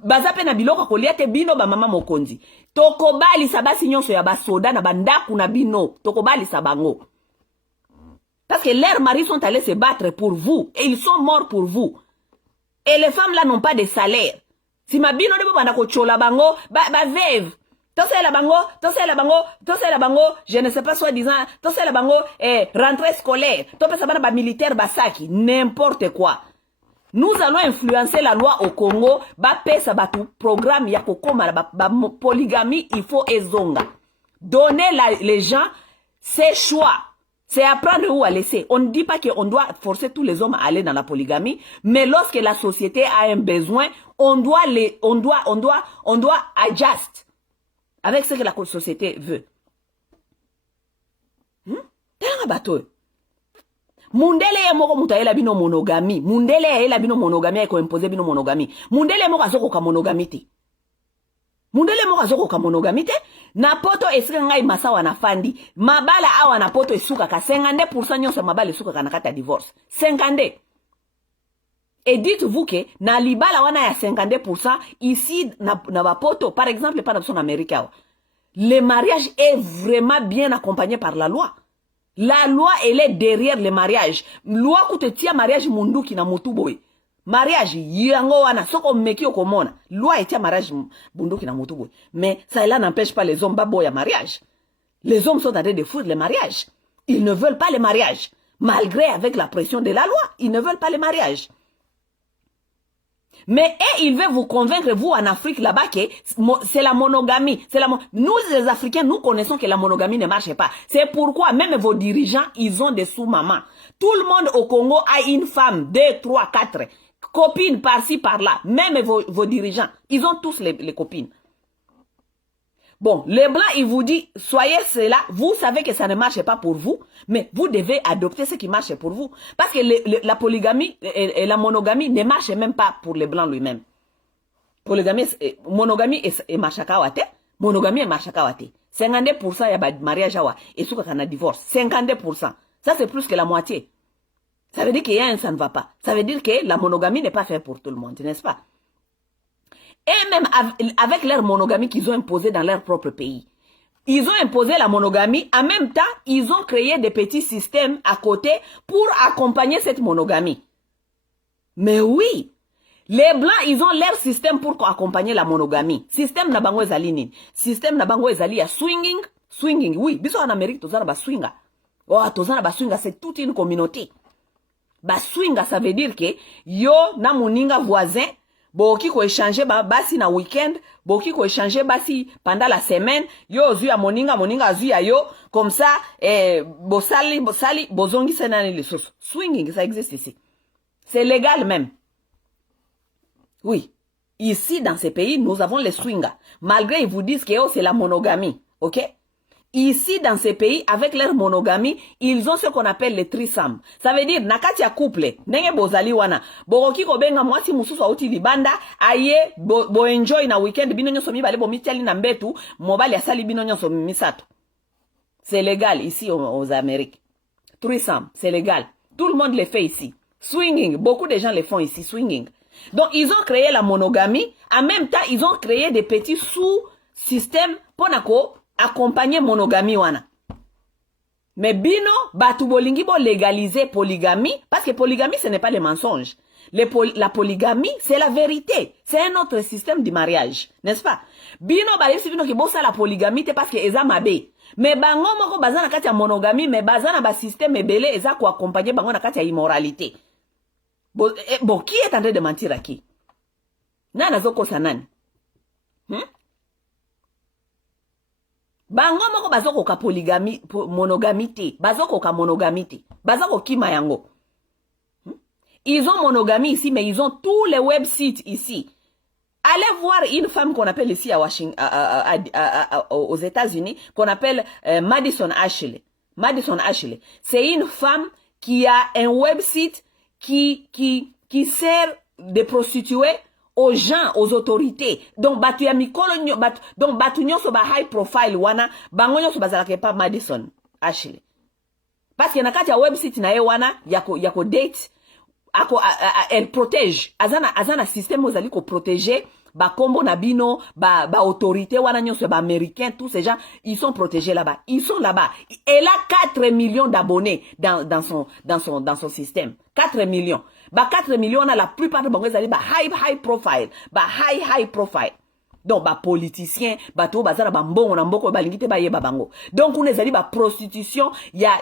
baza pe na biloko ko lia te bino ba mama mokonzi. Tokobali sabasi nyonso ya basoda na bandaku na bino. Tokobali sabango. Parce que leurs maris sont allés se battre pour vous. Et ils sont morts pour vous. Et les femmes là n'ont pas de salaire. Si ma bino de banda ko chola bango, veuve. Tosé la bango, je ne sais pas soi-disant, tosé la bango, rentrée scolaire. Topé sa bana militaire basaki. N'importe quoi. Nous allons influencer la loi au Congo, pesa batu programme ya kokoma ba polygamie, il faut ezonga. Donner les gens ces choix. C'est apprendre où à laisser. On ne dit pas qu'on doit forcer tous les hommes à aller dans la polygamie, mais lorsque la société a un besoin, on doit adjust avec ce que la société veut. T'as un bateau. Mundele ye moko mutaela bino monogamie. Mundele ye bino monogamie ko imposer bino monogamie. Mundele moko azoko ka monogamie te. Mundele moko azoko ka monogamie te. Na poto esika ngai masawa na fandi. Mabala awa na poto esuka ka 52% nyonso mabala esuka ka na kata divorce. 52. Et dites-vous que na libala wana ya 52% ici na bapoto, par exemple pas en Amérique, le mariage est vraiment bien accompagné par la loi. La loi elle est derrière le mariage. Loi kutetia mariage munduki na mutuboy. Mariage yango wana soko meki okomona. Loi etia mariage bunduki na mutuboy. Mais ça là n'empêche pas les hommes babo ya mariage. Les hommes sont en train de foutre le mariage. Ils ne veulent pas le mariage. Malgré avec la pression de la loi, ils ne veulent pas le mariage. Mais ils veulent vous convaincre, vous en Afrique là-bas, que c'est la monogamie. Nous les Africains, nous connaissons que la monogamie ne marche pas. C'est pourquoi même vos dirigeants, ils ont des sous-mamans. Tout le monde au Congo a une femme, 2, 3, 4 copines par-ci, par-là. Même vos dirigeants, ils ont tous les copines. Bon, les Blancs, ils vous disent, soyez cela, vous savez que ça ne marche pas pour vous, mais vous devez adopter ce qui marche pour vous. Parce que la polygamie et la monogamie ne marchent même pas pour les Blancs lui-même. Polygamie, monogamie et marchakawate, monogamie et marchakawate. 52% il y a mariage et ce qu'on a divorce. 52%. Ça, c'est plus que la moitié. Ça veut dire qu'il y a un, ça ne va pas. Ça veut dire que la monogamie n'est pas faite pour tout le monde, n'est-ce pas? Et même avec leur monogamie qu'ils ont imposée dans leur propre pays. Ils ont imposé la monogamie. En même temps, ils ont créé des petits systèmes à côté pour accompagner cette monogamie. Mais oui, les Blancs, ils ont leur système pour accompagner la monogamie. Système na bango ezali nini? Système na bango ezali ya swinging. Swinging, oui. Biso en Amérique, tozana ba swinga. Oh, tozana ba swinga, c'est toute une communauté. Ba swinga, ça veut dire que yo na moninga voisin, boki ko échanger basi na week-end, boki ko échanger basi pendant la semaine, yo zu ya moninga zu ya yo, comme ça, bosali, bozongi senani les choses. Swinging, ça existe ici. C'est légal même. Oui. Ici, dans ces pays, nous avons les swingers. Malgré ils vous disent que c'est la monogamie. Ok? Ici, dans ces pays, avec leur monogamie, ils ont ce qu'on appelle les threesome. Ça veut dire, nakati ya couple, nenge bozali wana, boroki kobenga mwasi mususu auti libanda, aye, bo enjoy na weekend, bino nyoso mibale, bo mitiali na mbetu, mobali asali bino nyoso misato. C'est légal ici aux Amériques. Threesome, c'est légal. Tout le monde le fait ici. Swinging, beaucoup de gens le font ici, swinging. Donc, ils ont créé la monogamie. En même temps, ils ont créé des petits sous-systèmes pour accompagner monogamie wana. Mais bino, batu bolingi bo légaliser polygamie, parce que polygamie, ce n'est pas le mensonge. La polygamie, c'est la vérité. C'est un autre système du mariage, n'est-ce pas? Bino, balisi bino ki bosa la polygamie, c'est parce que eza mabe. Mais bango moko bazana kati ya monogamie, mais bazana ba système ebele eza ko accompagner bango na kati ya immoralité. Bon, qui est en train de mentir à qui? Nana zoko sanani? Bango moko bazoko ka polygamie, monogamité, bazoko ka monogamité, bazoko kima yango. Ils ont monogamie ici, mais ils ont tous les websites ici. Allez voir une femme qu'on appelle ici à Washington, aux États-Unis, qu'on appelle Madison Ashley. Madison Ashley. C'est une femme qui a un website qui sert de prostituée aux gens, aux autorités. Donc, batu ya mikolo donc batu nyonso ba high profile wana, bango nyonso bazalaka pa Madison Ashley. Parce que nakati ya website na ye wana, yako date, elle protège. Azana système ozali ko protéger, ba kombo na bino, ba autorité wana nyonso, ba américains, tous ces gens, ils sont protégés là-bas. Ils sont là-bas. Elle a 4 millions d'abonnés dans son système. 4 millions. Ba 4 millions, la plupart de bango ezali ba high profile, ba high profile. Donc ba politicien, ba to bazana ba mbongo na mboko ba lingite ba yeba bango. Donc on ezali ba prostitution, ya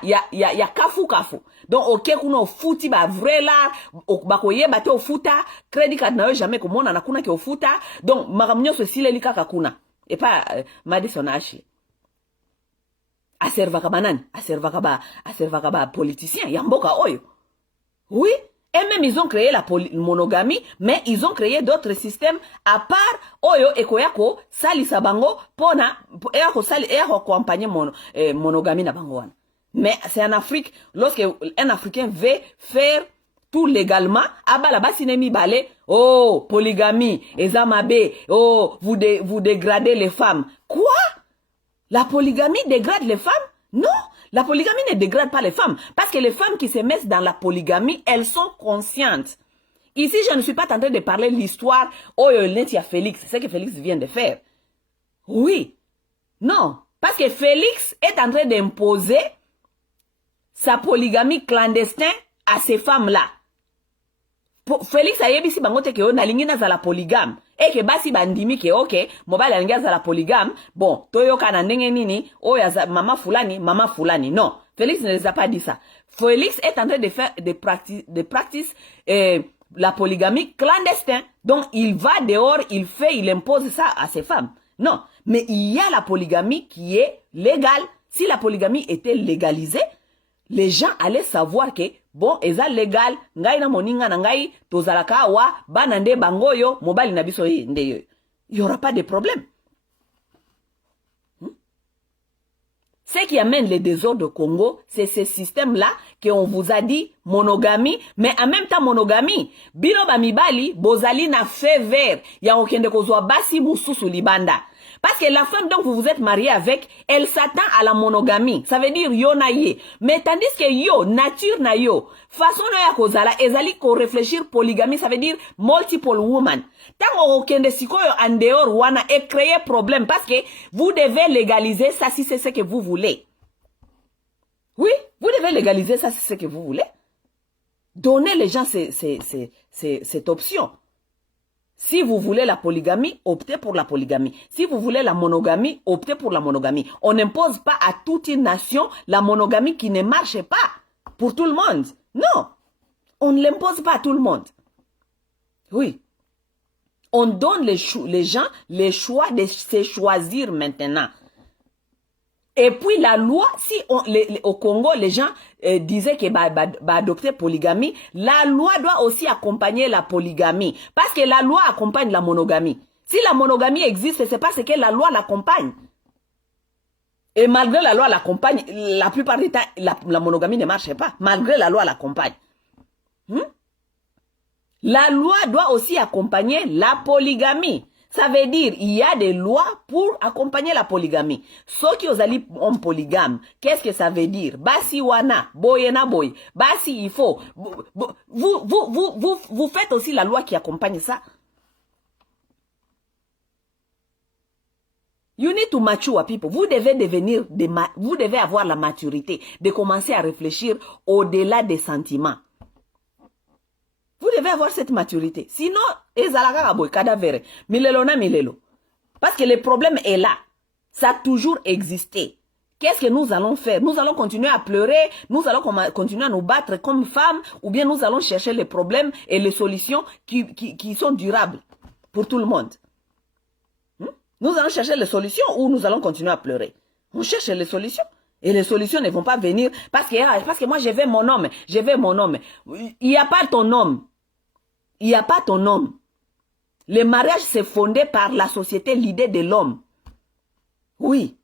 kafu. Donc ok kuno futi ba vrai là, ba koyeba te ofuta, credit card na yo jamais komona na kuna ke ofuta. Donc makamnyo so sileli kaka kuna. Et pas Madison Ashley. Aservaka banani, aservaka ba politicien, ya mboka oyo. Oui, et même ils ont créé la monogamie, mais ils ont créé d'autres systèmes à part oyo ekoyako sali sabango pona eyako accompagner monogamie na bango wana. Mais c'est en Afrique, lorsque un Africain veut faire tout légalement, abala basinemi balé, oh, polygamie, ezamabe, oh, vous dégradez les femmes. Quoi? La polygamie dégrade les femmes? Non, la polygamie ne dégrade pas les femmes. Parce que les femmes qui se mettent dans la polygamie, elles sont conscientes. Ici, je ne suis pas en train de parler de l'histoire. Oh, il y a Félix. C'est ce que Félix vient de faire. Oui. Non. Parce que Félix est en train d'imposer sa polygamie clandestine à ces femmes-là. Félix a dit si bangote ke na lingi na za la polygame et que basi bandimi ke ok mobile alingi za la polygame bon toyo kana ndenge nini o ya mama fulani non Félix ne les a pas dit ça. Félix est en train de faire des pratiques la polygamie clandestine. Donc il va dehors, il impose ça à ses femmes. Non, mais il y a la polygamie qui est légale. Si la polygamie était légalisée, les gens allaient savoir que bon, eza légal, ngai na moninga na ngai, tozalaka wa, banande bangoyo, mobile na biso ndeyo. Il n'y aura pas de problème. Ce qui amène les désordres au Congo, c'est ce système-là qu'on vous a dit monogamie, mais en même temps monogamie. Bino bamibali, bozali na fait vert, ya okende kozwa basi mususu libanda. Parce que la femme dont vous vous êtes marié avec, elle s'attend à la monogamie. Ça veut dire yo na ye. Mais tandis que yo, nature na yo, façon na ya kozala, ezali ko réfléchir polygamie, ça veut dire multiple woman. Tant okende sikoyo en dehors wana et créer problème parce que vous devez légaliser ça si c'est ce que vous voulez. Oui, vous devez légaliser ça si c'est ce que vous voulez. Donnez les gens cette option. Si vous voulez la polygamie, optez pour la polygamie. Si vous voulez la monogamie, optez pour la monogamie. On n'impose pas à toute une nation la monogamie qui ne marche pas pour tout le monde. Non, on ne l'impose pas à tout le monde. Oui. On donne les gens les choix de se choisir maintenant. Et puis la loi, si au Congo, les gens disaient que adopter polygamie, la loi doit aussi accompagner la polygamie. Parce que la loi accompagne la monogamie. Si la monogamie existe, c'est parce que la loi l'accompagne. Et malgré la loi l'accompagne, la plupart du temps, la monogamie ne marche pas. Malgré la loi l'accompagne. La loi doit aussi accompagner la polygamie. Ça veut dire il y a des lois pour accompagner la polygamie. Ceux qui ont allé en polygame, qu'est-ce que ça veut dire? Basi wana, boyena boy. Basi il faut. Vous faites aussi la loi qui accompagne ça. You need to mature people. Vous devez avoir la maturité de commencer à réfléchir au-delà des sentiments. Vous devez avoir cette maturité. Sinon, ezalaka boy cadavre. Milelo na milelo. Parce que le problème est là. Ça a toujours existé. Qu'est-ce que nous allons faire? Nous allons continuer à pleurer, nous allons continuer à nous battre comme femmes, ou bien nous allons chercher les problèmes et les solutions qui sont durables pour tout le monde. Nous allons chercher les solutions ou nous allons continuer à pleurer. On cherche les solutions. Et les solutions ne vont pas venir parce que moi je veux mon homme, je veux mon homme. Il n'y a pas ton homme. Il n'y a pas ton homme. Le mariage s'est fondé par la société, l'idée de l'homme. Oui.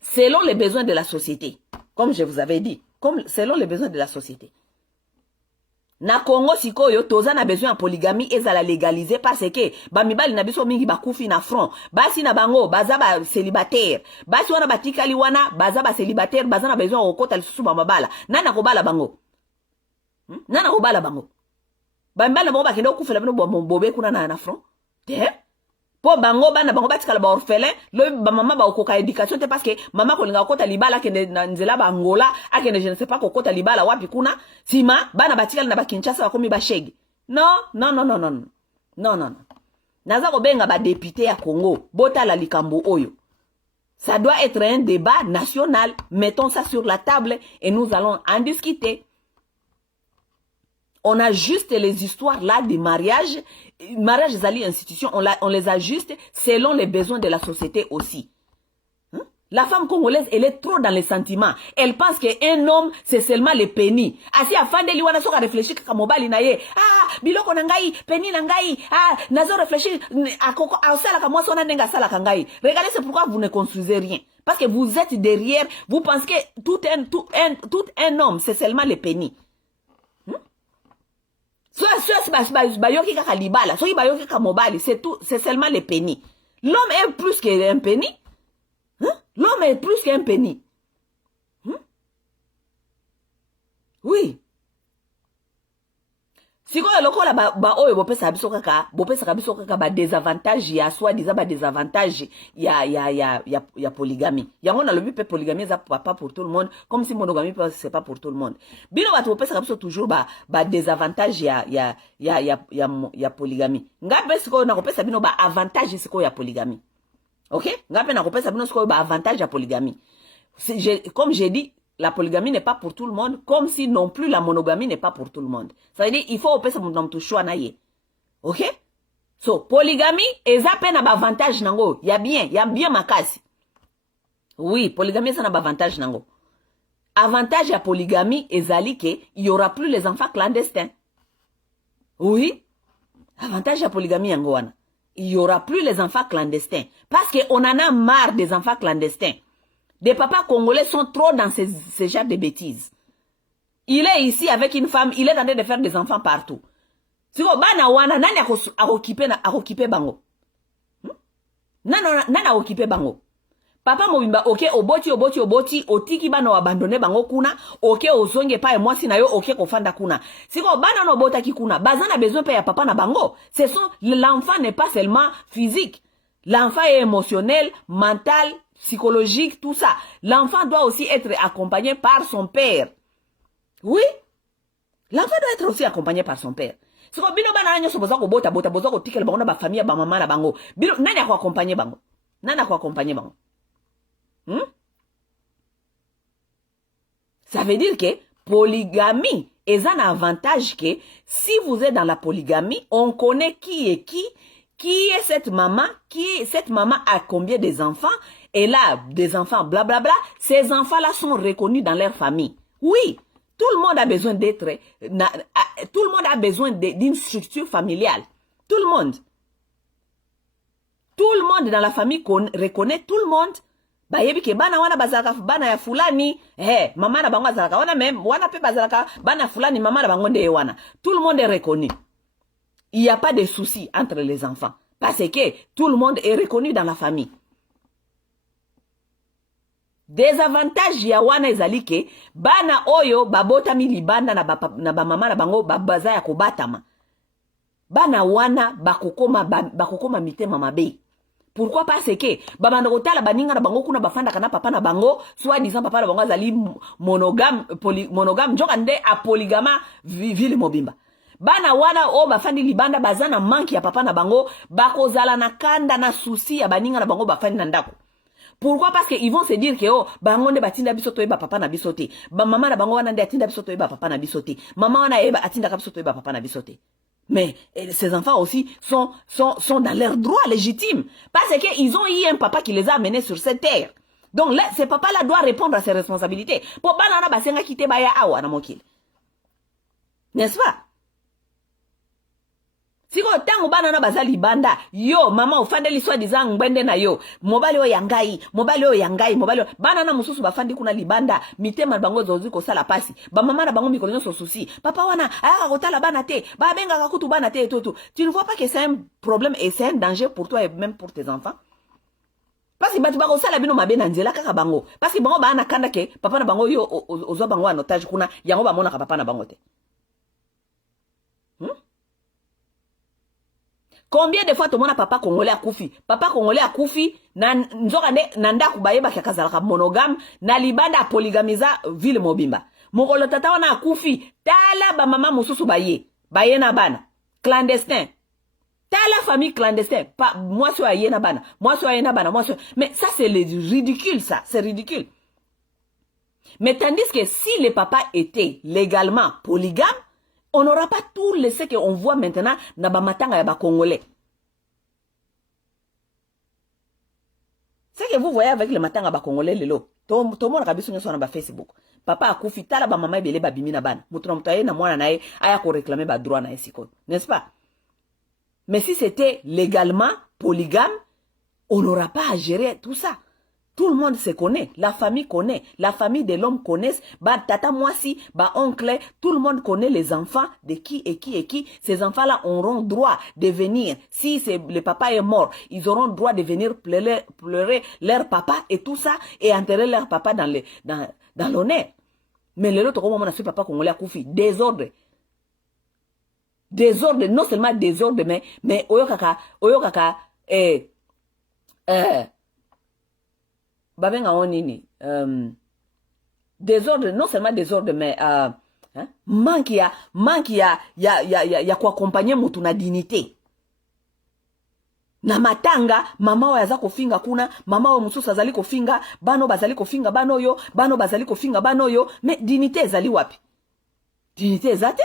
Selon les besoins de la société. Comme je vous avais dit. Selon les besoins de la société. Na Congo sikoyo toza na besoin de polygamie ezala légaliser parce que bamibali na biso mingi bakufi na front basi na bango baza ba célibataire basi wana batikali wana baza ba célibataire baza na besoin okota lisusu bamabala nana kobala bango nana kobala bango bamibali na bango bakende okufela bino bobe kuna na front te po bango bana bango batikala ba orphelin lo ba mama ba okoka éducation te parce que mama kolinga okota libala kende na nzela ba Angola akende je ne sais pas kokota libala wapi kuna sima bana batikala na ba Kinshasa bakomi ba shege non naza ko benga ba député ya Congo botala likambo oyo. Ça doit être un débat national. Mettons ça sur la table et nous allons en discuter. On ajuste les histoires là des mariages. Mariage zali institution, on les ajuste selon les besoins de la société aussi. La femme congolaise, elle est trop dans les sentiments. Elle pense qu'un homme, c'est seulement le pénis. Asi afande liwana soka réfléchir kaka mobali na ye. Ah, biloko na ngai, pénis na ngai. Ah, nazo réfléchir akoko asala ka mwasa na nenga sala ka ngai. Regardez, c'est pourquoi vous ne construisez rien. Parce que vous êtes derrière, vous pensez que tout un homme, c'est seulement le pénis. Bayoki kaka libala, soki bayoki kaka mobali, c'est seulement le pénis. L'homme est plus qu'un pénis. L'homme est plus qu'un pénis. Oui. sikoyo lokola oyo bopesa biso kaka ba désavantage ya soi-disant ba désavantage ya polygamie. Yango na lobi pe polygamie eza pas pour tout le monde, comme si monogamie c'est pas pour tout le monde. Bino bato bopesa biso toujours ba désavantage ya polygamie. Ngape sikoyo na kopesa bino ba avantage sikoyo ya polygamie. OK? Ngape na kopesa bino sikoyo ba avantage ya polygamie. Comme j'ai dit, la polygamie n'est pas pour tout le monde, comme si non plus la monogamie n'est pas pour tout le monde. Ça veut dire il faut opesa mon to choix na ye. OK? So, polygamie eza pe na ba avantage nango, ya bien makasi. Oui, polygamie ça na ba avantage nango. Avantage ya polygamie ezali que il y aura plus les enfants clandestins. Oui? Avantage ya polygamie yango wana. Il y aura plus les enfants clandestins parce que on en a marre des enfants clandestins. Des papas congolais sont trop dans ces genres de bêtises. Il est ici avec une femme, il est en train de faire des enfants partout. Siko bana wana nani akokipe bango? Nani akokipe bango? Papa mobimba ok oboti otiki bana abandonné bango kuna, ok ozonge pa mwasi na yo ok kofanda kuna. Siko bana no botaki kuna, bazana besoin pa ya papa na bango. L'enfant n'est pas seulement physique. L'enfant est émotionnel, mental, psychologique, tout ça. L'enfant doit aussi être accompagné par son père. Oui? L'enfant doit être aussi accompagné par son père. Si vous bino bana nyo soboza ko bota boza ko tikela bango na ba famille ba mama na bango. Bino nani ako accompagner bango? Nani ako accompagner bango? Ça veut dire que polygamie est un avantage que si vous êtes dans la polygamie, on connaît qui est qui est cette maman, cette maman a combien des enfants, elle a des enfants, blablabla. Ces enfants-là sont reconnus dans leur famille. Oui, tout le monde a besoin d'être, tout le monde a besoin d'une structure familiale. Tout le monde. Tout le monde dans la famille reconnaît tout le monde. Ba yebi ke bana wana bazalaka bana ya fulani, mama na bango bazalaka wana même wana pe bazalaka bana fulani mama na bango nde wana. Tout le monde est reconnu. Il n'y a pas de souci entre les enfants. Parce que tout le monde est reconnu dans la famille. Des avantages ya wana ezali ke bana oyo babotami libanda na ba mama na bango babaza ya kobatama. Bana wana bakokoma mitema mabe. Pourquoi? Parce que babanda kotala baninga na bango kuna bafanda kana papa na bango, soit disant papa na bango azali monogame njoka nde a polygama vile mobimba. Bana wana o bafandi libanda bazana manki ya papa na bango, bakozala na kanda na souci ya baninga na bango bafandi na ndako. Pourquoi? Parce que ils vont se dire que oh bango nde batinda biso toyeba papa na biso te. Ba mama na bango wana nde atinda biso toyeba papa na biso te. Mama wana eba atinda biso toyeba papa na biso te. Mais ces enfants aussi sont dans leurs droits légitimes. Parce qu'ils ont eu un papa qui les a amenés sur cette terre. Donc là, ce papa-là doit répondre à ses responsabilités. Pour banana basenga kite baya awa na mokili. N'est-ce pas? Siko tangu banana bazali banda, yo mama ufandeli soi-disant ngbende na yo, mobali o yangai, banana mususu bafandi kuna libanda, mitema bango zozi ko sala pasi, ba mama na bango mikolo so souci, papa wana aya kotala bana te, ba benga ka kutu bana te et tout. Tu ne vois pas que c'est un problème et c'est un danger pour toi et même pour tes enfants? Parce que batu bako sala bino mabe na nzela kaka bango, parce que bango bana kanda ke papa na bango yo ozo bango en otage kuna, yango ba mona ka papa na bango te. Combien de fois tout le monde a papa congolais a koufi? Papa congolais a koufi, nzoka nanda kubayeba kia kazalaka monogame, na libanda polygamiza ville mobimba. Mokolo tata wana a koufi, tala ba mama mususu baye na bana. Clandestin. Tala famille clandestin. Moi so aye na bana. Mais ça c'est ridicule ça. C'est ridicule. Mais tandis que si les papas étaient légalement polygames, on n'aura pas tout laissé qu'on voit maintenant dans ba matanga ya ba congolais. C'est que vous voyez avec le matanga ba congolais lelo. Tout le monde a biso nyo sur ba Facebook. Papa akufi tala ba mama ebele ba bimina bana. Mutu na mutaye na mwana nae aya ko réclamer ba droit na esiko. N'est-ce pas? Mais si c'était légalement polygame, on n'aura pas à gérer tout ça. Tout le monde se connaît, la famille connaît, la famille de l'homme connaît, bah tata moi si, bah oncle, tout le monde connaît les enfants de qui et qui et qui. Ces enfants-là auront droit de venir. Si le papa est mort, ils auront droit de venir pleurer leur papa et tout ça et enterrer leur papa dans l'honneur. Mais le l'autre moment, on a su papa congolais a koufi, désordre. Désordre, non seulement désordre, mais oyokaka, babenga onini, désordre, non seulement désordre, mais manque ya kuaccompagner mutu na dignité. Na matanga, mama wa yaza kofinga kuna, mama wa mususu azali kofinga, bano bazali kofinga bano yo, bano bazali kofinga bano yo, mais dignité ezali wapi? Dignité ezate?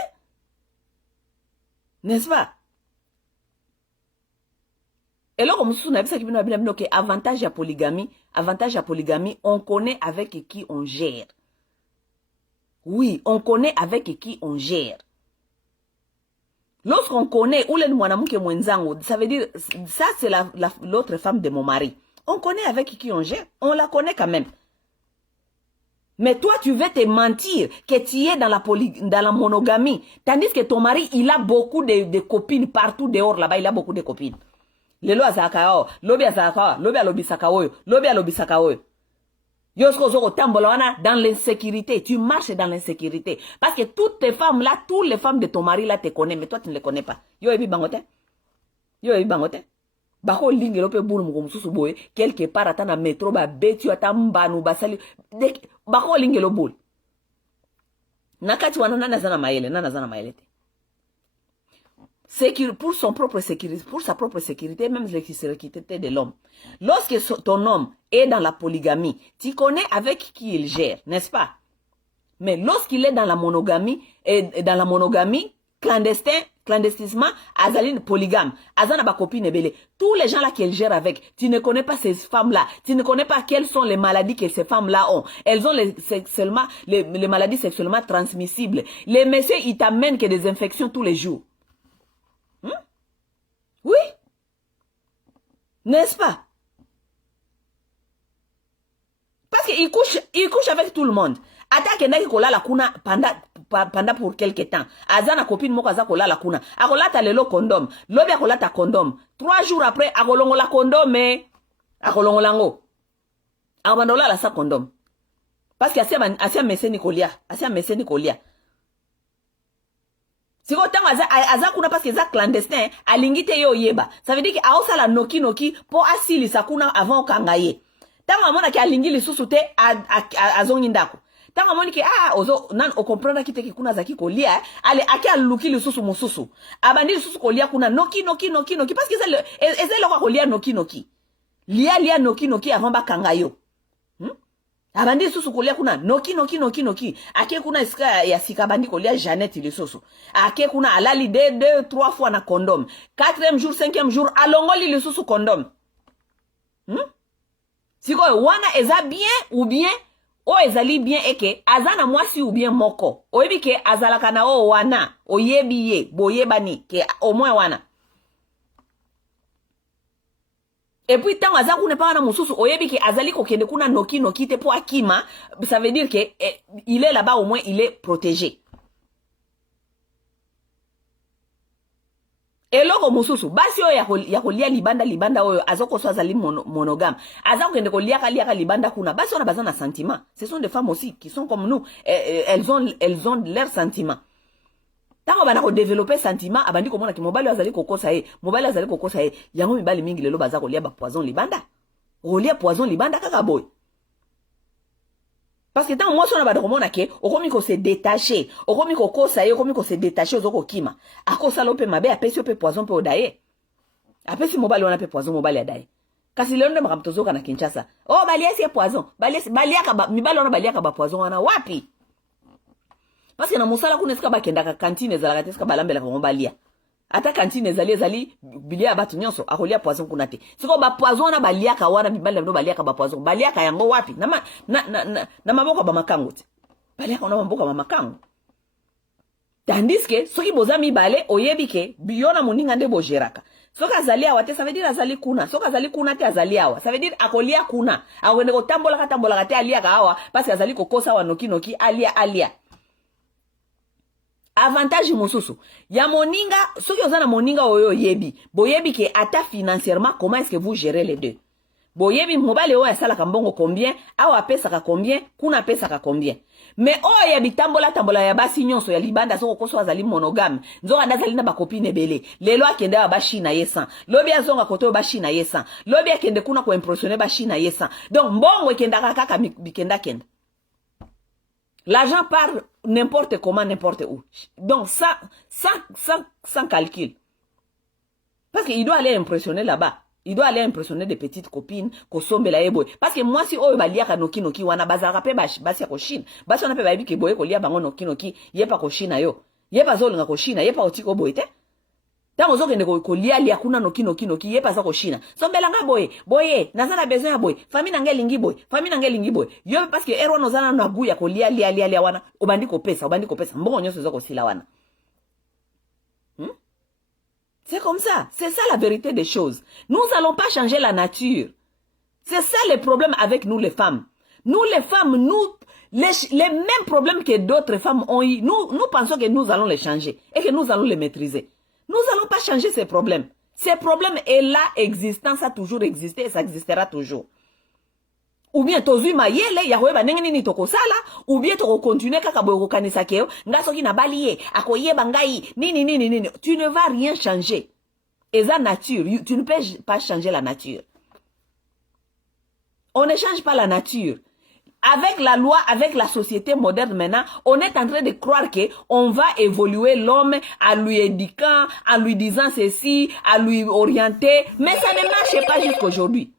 N'est-ce pas? Et là, comme ça, avantage à polygamie, on connaît avec qui on gère. Oui, on connaît avec qui on gère. Lorsqu'on connaît, ça veut dire, ça c'est l'autre femme de mon mari. On connaît avec qui on gère, on la connaît quand même. Mais toi, tu veux te mentir que tu es dans la monogamie. Tandis que ton mari, il a beaucoup de copines partout dehors là-bas, il a beaucoup de copines. Lelo azakao, lobi azakao, lobi alobi sakaoyo, lobi alobi sakaoyo. Yosko zoko tambolana dans l'insécurité. Tu marches dans l'insécurité. Parce que toutes tes femmes là, toutes les femmes de ton mari là te connaissent, mais toi tu ne les connais pas. Yo ebi bangote. Yo ebi bangote. Bako lingi lope boule mou mususu boye, quelque part ata na métro ba betu ata mbanu basali. Bako lingi lo boule. Nakati wana nana zana maele te. Pour sa propre sécurité, même la sécurité de l'homme. Lorsque ton homme est dans la polygamie, tu connais avec qui il gère, n'est-ce pas? Mais lorsqu'il est dans la monogamie, clandestinement, azaline polygame, azana ba copine ebele. Tous les gens là qu'elle gère avec, tu ne connais pas ces femmes-là, tu ne connais pas quelles sont les maladies que ces femmes-là ont. Elles ont les maladies sexuellement transmissibles. Les messieurs, ils t'amènent que des infections tous les jours. Oui, n'est-ce pas? Parce qu'il couche avec tout le monde. Attaque n'a kola la kuna pendant pour quelque temps. Azana copine moko aza kola la kuna. Akola ta lelo condom. Lobi akola ta condom. 3 jours après akolongo la condom mais akolongo lango. Abandola la sa condom. Parce que asia messe Nicolia. Si vous avez kuna parce que c'est clandestin, alingite yo yeba. Ça veut dire que aosa la noki pour asili sakuna avant kangaye. Tango amona ki alingi lisusu te azongi ndako. Tango amoni ki ozo nan o comprendre ki te ki kuna zaki kolia, ale aki aluki lisusu mususu. Abandi lisusu kolia kuna noki parce que c'est le kolia noki. Lia noki avant ba kangayo. Abandi susu kolia kuna noki ake kuna iska ya sika bandi kolia Jeannette lisusu ake kuna alali 2-3 fois na condom 4e jour 5e jour alongoli lisusu condom siko wana eza bien ou bien o ezali bien eke azana mwasi ou bien moko oyebi ke azalaka na o wana oyebi ye boyebani ke au moins wana. Et puis tant aza kuna pa na mususu oyebi ke azali kokende kuna noki te po akima, ça veut dire que il est là-bas au moins il est protégé. Et loko mususu basi oyo ya kolia libanda oyo azoko so azali monogame aza kokende kolia libanda kuna basi ona bazana sentiment. Ce sont des femmes aussi qui sont comme nous, elles ont leurs sentiments. Tango bana ko développer sentiment abandi ko mona ki mobali azali kokosa ye yango mibali mingi lelo baza kolia ba poison libanda olia poison libanda kaka boy parce que tant moi sona ba komona ke okomi ko se détacher okomi ko kosa ye okomi ko se détacher ozoko kima akosa lope mabe apesi ope poison pe odaye apesi mobali wana pe poison mobali adaye kasi lelo ndo makamtozoka na Kinshasa bali esi poison baliaka mibali wana baliaka ba poison wana wapi? Parce que na musala kuna eska bakendaka cantine ezalaka eska balambela ko balia. Ata cantine ezali bilia batu nyonso akolia poison kuna te. Siko ba poison na balia ka wana bibali ndo balia ka ba poison. Balia ka yango wapi? Na maboko ba makango te. Balia ka na maboko ba makango. Tandis que soki bozami bale oyebi ke biona muninga nde bojeraka. Soka azali awa te ça veut dire azali kuna. Soka azali kuna te azali awa. Ça veut dire akolia kuna. Akwende ko tambola te alia ka awa parce que azali kokosa wa noki alia. Avantage mosusu ya moninga soki ozana moninga oyo yebi boyebi ke ata financièrement comment est-ce que vous gérez les deux boyebi mobali oyo asalaka mbongo combien, awa apesaka combien, kuna apesaka combien. Mais oyo ya bitambola tambola ya basi nyonso ya libanda soko koso azali monogame, nzoka ndazali na bakopine ebele. Lelo akende ya bashi na yesan. Lobi azonga koto bashi na yesan. Lobi akende kuna ko impressionner bashi na yesan. Donc mbongo ekendaka kaka bikenda kenda. L'argent part n'importe comment, n'importe où. Donc sans calcul. Parce qu'il doit aller impressionner là-bas. Il doit aller impressionner des petites copines, kosombe la eboy. Parce que moi, si oyo baliaka noki noki, wana bazara pe basi ya koshine. Basi wana pe bayebi ke boye kolia bango noki noki, ye pa koshina yo. Ye pa zolinga koshina, ye pa otiko boye te. Tango zo kende kolia lia kuna noki noki noki, ye pa za koshina. Sombelanga boye, boye, nazana besoin ya boye. Famille nange lingi boye, famille nange lingi boye. Yo parce que erwa nozana na guya kolia lia wana, obandi kopesa. Mbongo nyonso zo kosila wana. C'est comme ça. C'est ça la vérité des choses. Nous n'allons pas changer la nature. C'est ça le problème avec nous les femmes. Nous les femmes, les mêmes problèmes que d'autres femmes ont eu, nous pensons que nous allons les changer et que nous allons les maîtriser. Nous n'allons pas changer ces problèmes. Ces problèmes est là, existant, ça a toujours existé et ça existera toujours. Ou bien tozu mayele ya koyeba ndenge nini tokosala, ou bien toko continuer kaka boyo kokanisa keo nga soki na baliye akoyeba ngai nini. Tu ne vas rien changer. Et ça nature, tu ne peux pas changer la nature. On ne change pas la nature. Avec la loi, avec la société moderne maintenant, on est en train de croire que on va évoluer l'homme en lui éduquant, en lui disant ceci, à lui orienter, mais ça ne marche pas jusqu'aujourd'hui.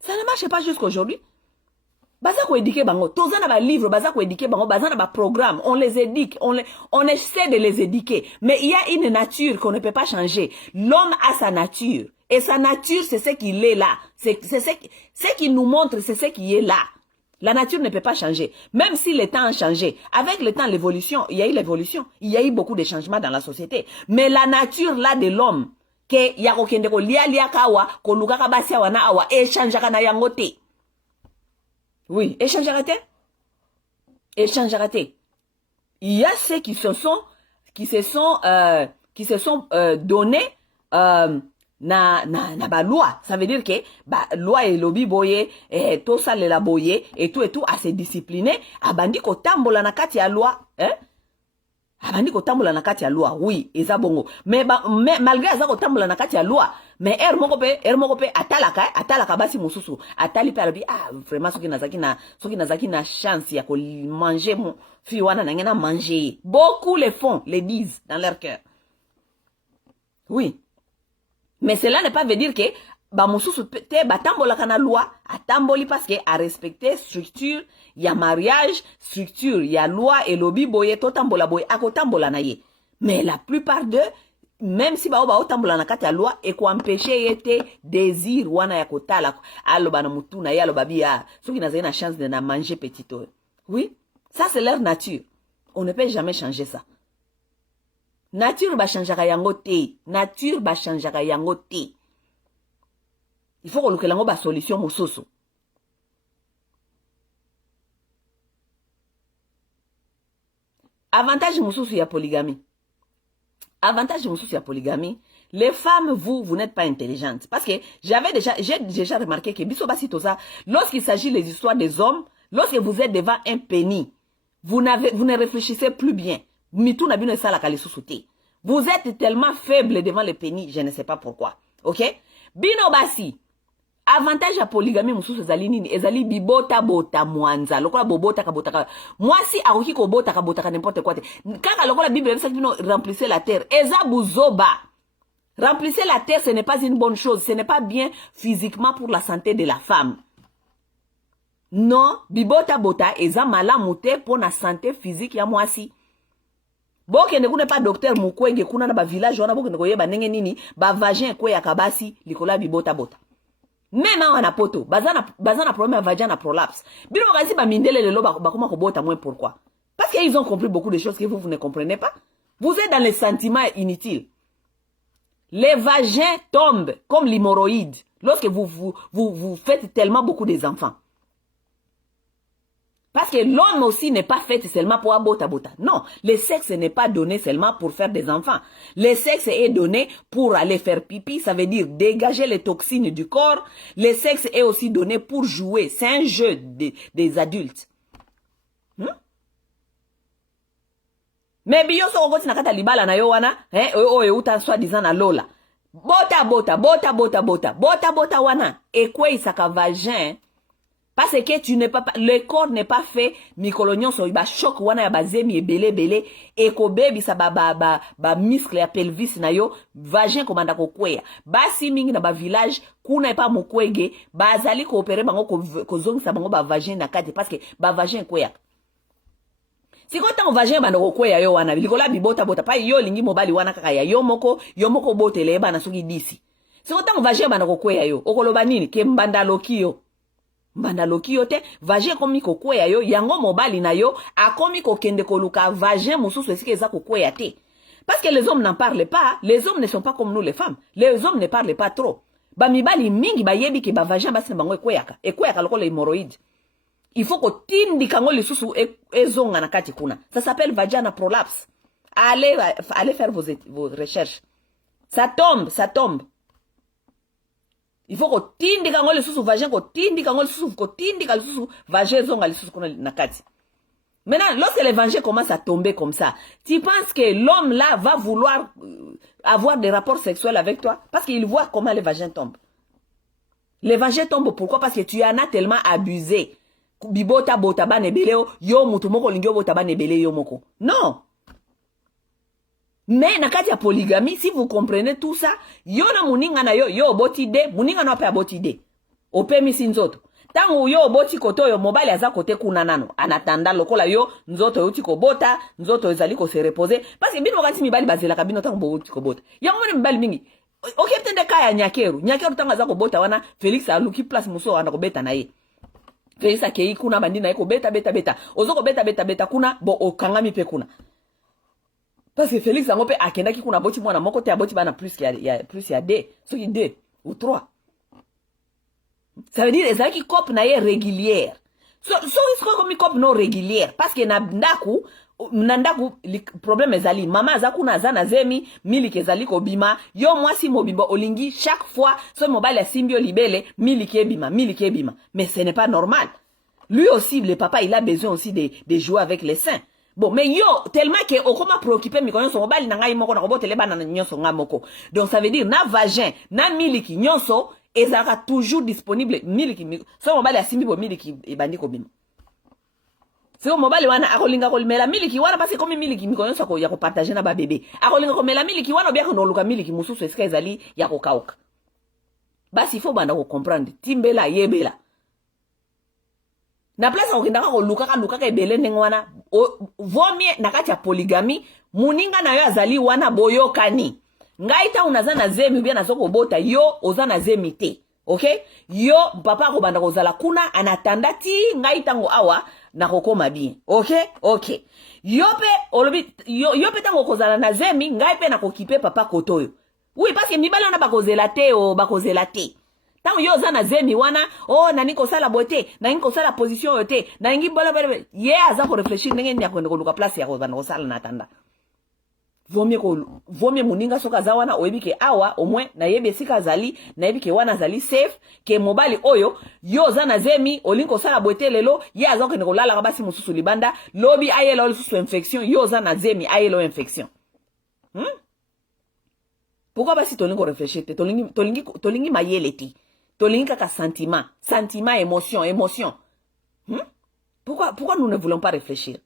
Ça ne marche pas jusqu'aujourd'hui. Baza ko éduquer bango, toza na ba livre, baza ko éduquer bango, baza na ba programme, on les éduque, on essaie de les éduquer. Mais il y a une nature qu'on ne peut pas changer. L'homme a sa nature. Et sa nature, c'est ce qu'il est là. C'est ce qui nous montre, c'est ce qui est là. La nature ne peut pas changer. Même si les temps ont changé. Avec le temps, l'évolution, il y a eu l'évolution. Il y a eu beaucoup de changements dans la société. Mais la nature là de l'homme, que ya kokende ko lia kawa ko luka ka basi wana awa échangeaka na yango te. Oui, échangeaka te. Il y a ceux qui se sont donnés na ba loi. Ça veut dire que ba loi et lobby boye to salela boye et tout à se discipliner abandi ko tambola na kati ya loi, hein? Abandi ko tambola na kati ya loi, oui, eza bongo. Mais malgré eza ko tambola na kati ya loi, mais moko pe atalaka basi mususu. Atali pe alobi vraiment soki nazaki na chance ya ko manger mon fi wana na ngena manger. Beaucoup le font, le disent dans leur cœur. Oui. Mais cela ne pas veut dire que ba mususu te batambola kana loi, atamboli parce que a respecter structure ya mariage, structure ya loi et lobby boye to tambola boye akotambola na ye. Mais la plupart d'eux, même si ba otambola na kati ya loi et ko empêcher yete désir wana ya kotala aloba na mutu na ya aloba bia soki na na chance de na manger petito. Oui, ça c'est leur nature. On ne peut jamais changer ça. Nature ba changeaka yango te. Nature ba changeaka yango te. Il faut que l'on ait une solution mususu. Avantage mususu ya polygamie. Avantage mususu ya polygamie. Les femmes, vous n'êtes pas intelligentes. Parce que j'ai déjà remarqué que lorsqu'il s'agit des histoires des hommes, lorsque vous êtes devant un pénis, vous ne réfléchissez plus bien. Vous êtes tellement faible devant le pénis, je ne sais pas pourquoi. Ok? Bino basi. Avantage à polygamie mususu ezali nini ezali bibota bota mwanza lokola bobota kabota mwasi akoki kobota kabota n'importe quoi te kaka lokola Bible ebisa bino remplissez la terre eza buzoba. Remplissez la terre, ce n'est pas une bonne chose, ce n'est pas bien physiquement pour la santé de la femme. Non, bibota bota eza malamu te pour la santé physique ya mwasi. Boke ne pas docteur mukwenge kuna na ba village wana boke ne koyeba ndenge nini ba vagin ko ya kabasi likola bibota bota. Même en a poto, bazana problème à vagin à prolapse. Bino kasi ba mindele lelo ba kuma ko bota moins pourquoi? Parce qu'ils ont compris beaucoup de choses que vous ne comprenez pas. Vous êtes dans les sentiments inutiles. Les vagins tombent comme l'hémorroïde lorsque vous faites tellement beaucoup des enfants. Parce que l'homme aussi n'est pas fait seulement pour abota bota. Non, le sexe n'est pas donné seulement pour faire des enfants. Le sexe est donné pour aller faire pipi, ça veut dire dégager les toxines du corps. Le sexe est aussi donné pour jouer. C'est un jeu des adultes. Mais biyo so ogoti nakata libala na yo wana, oye uta soi-disant na lola. Bota wana. Et quoi il saka vagin? Parce que tu n'es pas, le corps n'est pas fait, mikolonyon so iba choc wana ya bazemi ebele, et ko baby sa ba muscle ya pelvis na yo, vagin komanda ko kweya. Basi mingi na ba village, kuna epa mokwege, bazali ko opere bango ko zongisa bango ba vagin na kati, parce que ba vagin kweya. Si ko tango vagin banda ko kweya yo wana, likola bibota pa yo lingi mobali wana kaka ya yo moko botele eba na soki disi. Si ko tango vagin banda ko kweya yo, okoloba nini ke mbanda loki yo. Mbanda loki yo te, vagin komi ko kweya yo, yango mobali na yo, akomi ko kende koluka vagin mususu esike eza ko kweya te. Parce que les hommes n'en parlent pas, les hommes ne sont pas comme nous les femmes. Les hommes ne parlent pas trop. Ba mibali mingi ba yebi ke ba vagin basi na bango ekweyaka lokola hémorroïde. Il faut que tindi kango lisusu ezonga na kati kuna. Ça s'appelle vagina prolapse. Allez faire vos recherches. Ça tombe. Il faut que tindi kango lisusu vagin ko tindi kango lisusu vagin zonga lisusu kuna na kati. Maintenant, lorsque l'évangile commence à tomber comme ça, tu penses que l'homme là va vouloir avoir des rapports sexuels avec toi? Parce qu'il voit comment les vagins tombent. L'évangile tombe pourquoi? Parce que tu en as tellement abusé. Bibota bota ba nebeleo yo mutu moko lingyo bota ba nebele yo moko. Non. Mais nakati ya polygamie, si vous comprenez tout ça, yo na muninga na yo boti de, muninga na pe boti de. Ope misi nzoto. Tango yo boti koto yo mobile aza kote kuna nano. Anatanda lokola yo nzoto yuti ko bota, nzoto ezali ko se reposer. Parce que bino wakati mibali bazela kabino tango boti ko bota. Yango mone mibali mingi. Ok tende kaya nyakeru. Nyakeru tango aza ko bota wana Felix aluki place muso wana ko beta na ye. Felix akei kuna bandina eko beta. Ozoko beta kuna bo okangami pe kuna. Parce que Félix ango pe akendaki kuna boti mwana moko te aboti bana plus ya deux, soki 2 ou 3. Ça veut dire ezaki cop na ye régulière. So isko comme cop non régulière parce que na ndaku problème ezali mama azaku na zana zemi miliki ezali ko bima yo mwasi mobimba olingi chaque fois so mobile simbio libele miliki ebima mais ce n'est pas normal. Lui aussi le papa il a besoin aussi de jouer avec les seins. Bon, mais yo, tellement que okoma préoccupé mi konyo so mobali na ngai moko na kobotele bana na nyonso nga moko. Donc ça veut dire na vagin, na miliki nyonso ezaka toujours disponible miliki. So mobali asimbi bo miliki ebandi ko bima. So mobali wana akolinga ko mela miliki wana parce que comme miliki mi konyo so ko ya ko partager na ba bébé. Akolinga ko mela miliki wana obia ko no luka miliki mususu eska ezali ya ko kauka. Basi il faut banda ko comprendre timbela yebela. Na place okendaka ko lukaka ebele ndengwana vaut mieux nakati ya polygamie muninga na yo azali wana boyokani ngai ta unaza na zemi bien nazoko bota yo oza na zemi te. Okay? Yo papa ko banda kozala kuna anatanda ti ngai tango awa na kokoma bien. Okay? Yo pe tango kozala na zemi ngai pe na kokipe papa kotoyo. Oui parce que mibala na bakozela te. Tango yo za na zemi wana nani ko sala beauté nani ko sala position yote nani bola aza ko réfléchir ndenge nya ko luka place ya ko bana ko sala na tanda. Vaut mieux muninga soka za wana oyebi ke awa au moins na yebi sika zali na yebi ke wana zali safe ke mobali oyo yo za na zemi olinko sala beauté lelo aza ko ko lala basi mususu libanda lobi ayelo susu infection yo za na zemi ayelo infection. Pourquoi basi tolingo réfléchir te tolingi mayele ti tolingi kaka sentiment, émotion. Pourquoi nous ne voulons pas réfléchir?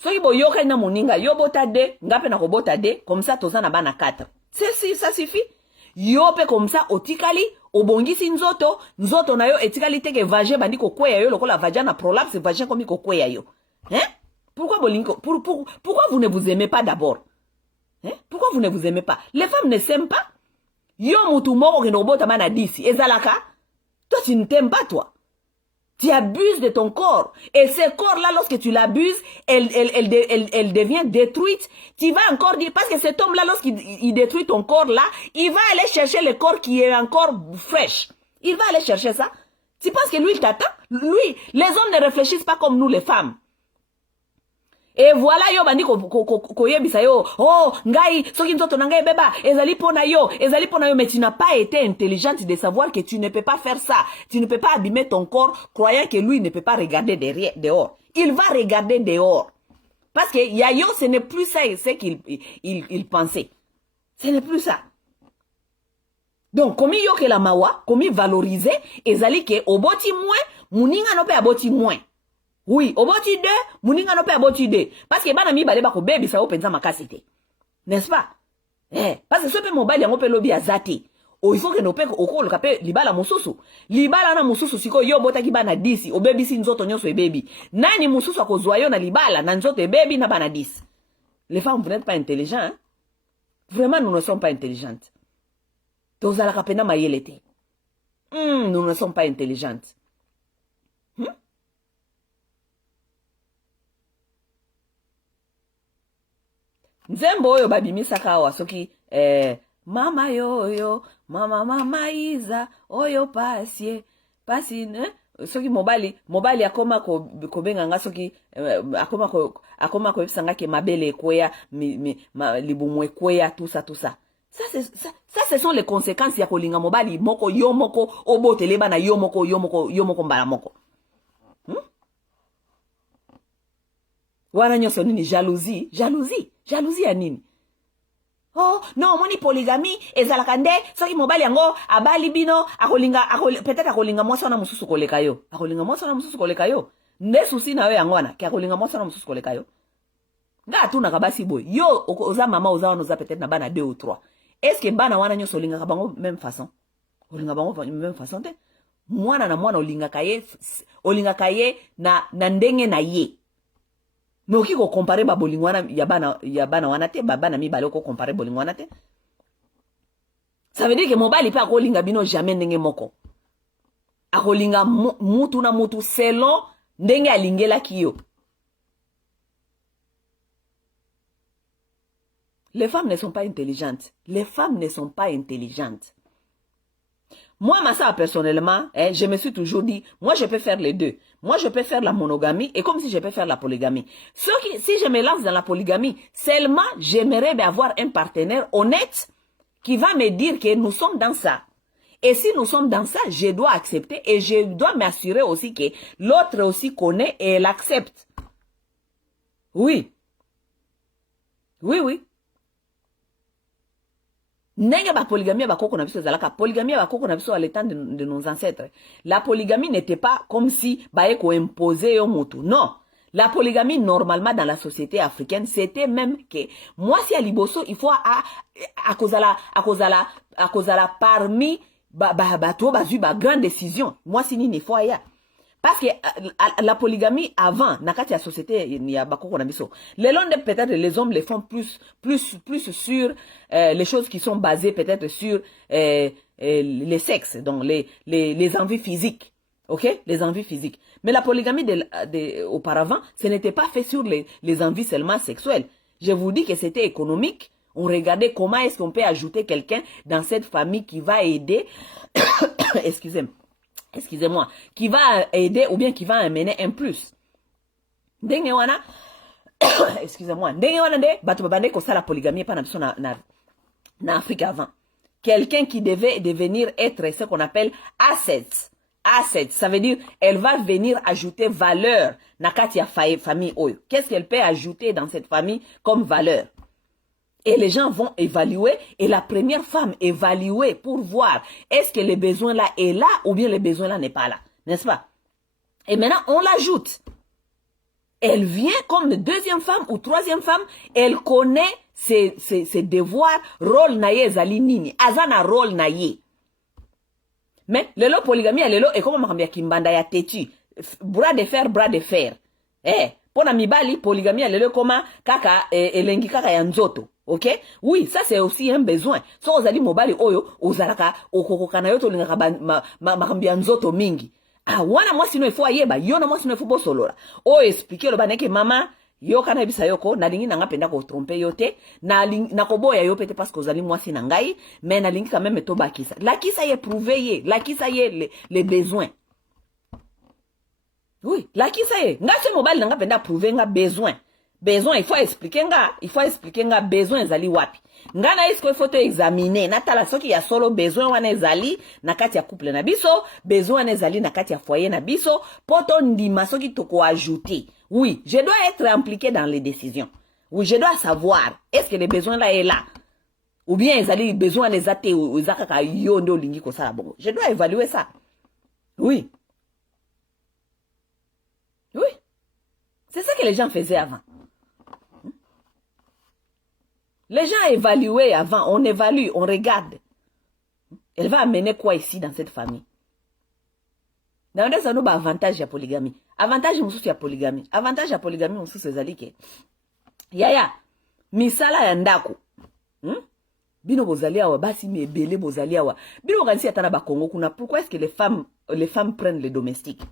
So ibo yoka na moninga yo bota de ngape na ko bota de comme ça toza na bana 4. Ça suffit. Yo pe comme ça otikali obongisi nzoto na yo etikali teke vagin bandi ko kweya yo lokola vagina prolapse vagin komi ko kweya yo. Pourquoi vous ne vous aimez pas d'abord? Pourquoi vous ne vous aimez pas? Les femmes ne s'aiment pas. Yo mutu moko ke no bota mana 10 ezalaka. Toi tu ne t'aimes pas toi. Tu abuses de ton corps. Et ce corps-là, lorsque tu l'abuses, elle devient détruite. Tu vas encore dire, parce que cet homme-là, lorsqu'il détruit ton corps-là, il va aller chercher le corps qui est encore fraîche. Il va aller chercher ça. Tu penses que lui, il t'attend? Lui, les hommes ne réfléchissent pas comme nous, les femmes. Et voilà, yo bandi ko yebisa yo, oh, ngai, soki nzoto na ngai beba, ezali pona yo, mais tu n'as pas été intelligente de savoir que tu ne peux pas faire ça. Tu ne peux pas abîmer ton corps, croyant que lui ne peut pas regarder dehors. Il va regarder dehors. Parce que Yayo, ce n'est plus ça, c'est qu'il pensait. Ce n'est plus ça. Donc, comme yo que la mawa, comme valoriser, ezali que oboti moins, muninga no pe aboti moins. Oui, oboti 2, muninga no pe aboti 2. Parce que bana mi bale bako baby sa openza makasite. N'est-ce pas? Parce que ce pe mobile yango pe lobi azate. O il faut que no pe okolo kape libala mususu. Libala na mususu siko yo bota ki bana 10, o baby si nzoto nyonso e baby. Nani mususu akozwa yo na libala na nzoto e baby na bana 10. Les femmes, vous n'êtes pas intelligents, hein? Vraiment, nous ne sommes pas intelligentes. Nous ne sommes pas intelligentes. Nzembo oyo babimi saka wa soki mama yo mama iza oyo pasi soki mobali akoma ko benga nga soki akoma ko ebisanga ke mabele ekweya libumu ekweya tout ça. Ça, ce sont les conséquences ya kolinga mobali moko yo moko obotele bana yo moko mbala moko. Wana nyoso nini jalousie ya nini? Oh non, moni polygamie ezalaka nde soki mobali yango abali bino peut-être akolinga mwasa na mususu koleka yo. Akolinga mwasa na mususu koleka yo. Nde susi na yo yango wana ki akolinga mwasa na mususu koleka yo. Nga tuna kabasi boy. Yo oza mama oza wana oza peut-être na bana 2 ou 3. Est-ce que bana wana nyoso olinga bango même façon? Olinga bango même façon te? Mwana na mwana olinga kaye na ndenge na ye. Mais qui ko comparer ba bolingwana ya bana wana te, bana mi bale ko comparer bolingwana te. Ça veut dire que mobali pa ko linga bino jamais ndenge moko. Akolinga mutu na mutu selon ndenge alingela kiyo. Les femmes ne sont pas intelligentes. Les femmes ne sont pas intelligentes. Moi, Massa, personnellement, je me suis toujours dit, moi, je peux faire les deux. Moi, je peux faire la monogamie et comme si je peux faire la polygamie. Si je me lance dans la polygamie, seulement, j'aimerais avoir un partenaire honnête qui va me dire que nous sommes dans ça. Et si nous sommes dans ça, je dois accepter et je dois m'assurer aussi que l'autre aussi connaît et elle accepte. Oui. Oui. Ndenge ba polygamie ba koko na biso zalaka polygamie ba koko na biso à l'état de nos ancêtres. La polygamie n'était pas comme si ba eko imposer yo mutu. Non. La polygamie normalement dans la société africaine, c'était même que moi si à liboso il faut à kozala parmi to bazu ba grande décision. Moi si ni faut ya. Parce que la polygamie avant, nakati la société, il y a bakoko na biso. Les longs peut-être les hommes les font plus sur les choses qui sont basées peut-être sur les sexes, donc les envies physiques. OK? Les envies physiques. Mais la polygamie auparavant, ce n'était pas fait sur les envies seulement sexuelles. Je vous dis que c'était économique. On regardait comment est-ce qu'on peut ajouter quelqu'un dans cette famille qui va aider excusez-moi, qui va aider ou bien qui va amener un plus. Ndenge wana, excusez-moi, ndenge wana de, batu babande ko sala polygamie pa na biso na Afrique avant. Quelqu'un qui devait devenir être ce qu'on appelle assets. Assets, ça veut dire, elle va venir ajouter valeur na kati ya famille oyo. Qu'est-ce qu'elle peut ajouter dans cette famille comme valeur? Et les gens vont évaluer, et la première femme évaluer pour voir est-ce que le besoin là est là ou bien le besoin là n'est pas là, n'est-ce pas? Et maintenant, on l'ajoute. Elle vient comme deuxième femme ou troisième femme, elle connaît ses devoirs, rôle naye zali nini, azana rôle naye. Mais lelo polygamie, lelo et comme makambia kimbanda ya tetu, bras de fer. Pona mibali polygamie, lelo koma kaka elengi kaka ya nzoto. OK? Oui, ça c'est aussi un besoin. So ozali mobali oyo ozalaka okokokana yo to lingaka makambia nzoto mingi. Ah wana moi sino ifo ayeba, yo na moi sino ifo bosolola. O expliquer le baneke mama yo kana bisa yoko nalingi nanga penda ko tromper yo te na koboya yo pete parce que ozali mwasi na ngai mais nalingi quand même to bakisa lakisa ye prouver ye lakisa ye les besoins. Oui, lakisa ye nga se mobile nanga penda prouver nga besoin il faut expliquer nga besoin ezali wapi nga na isko faut te examiner natala soki ya solo besoin wana ezali na kati ya couple na biso besoin wana ezali na kati ya foyer na biso poto ndima soki toko ajouter. Oui, je dois être impliqué dans les décisions. Oui, je dois savoir est-ce que le besoin là est là ou bien ezali besoin les ate ou ezaka yo ndo lingi ko sala bongo. Je dois évaluer ça. Oui. Oui. C'est ça que les gens faisaient avant. Les gens évaluaient avant, on évalue, on regarde. Elle va amener quoi ici dans cette famille? Dans ça nous avantage à polygamie. Avantage mususu ya polygamie. Avantage ya polygamie mususu ezali ke. Yaya, misala ya ndako. Bino bozali awa basi mi ebele bozali awa. Bino kanisi atana ba Congo kuna. Pourquoi est-ce que les femmes prennent les domestiques?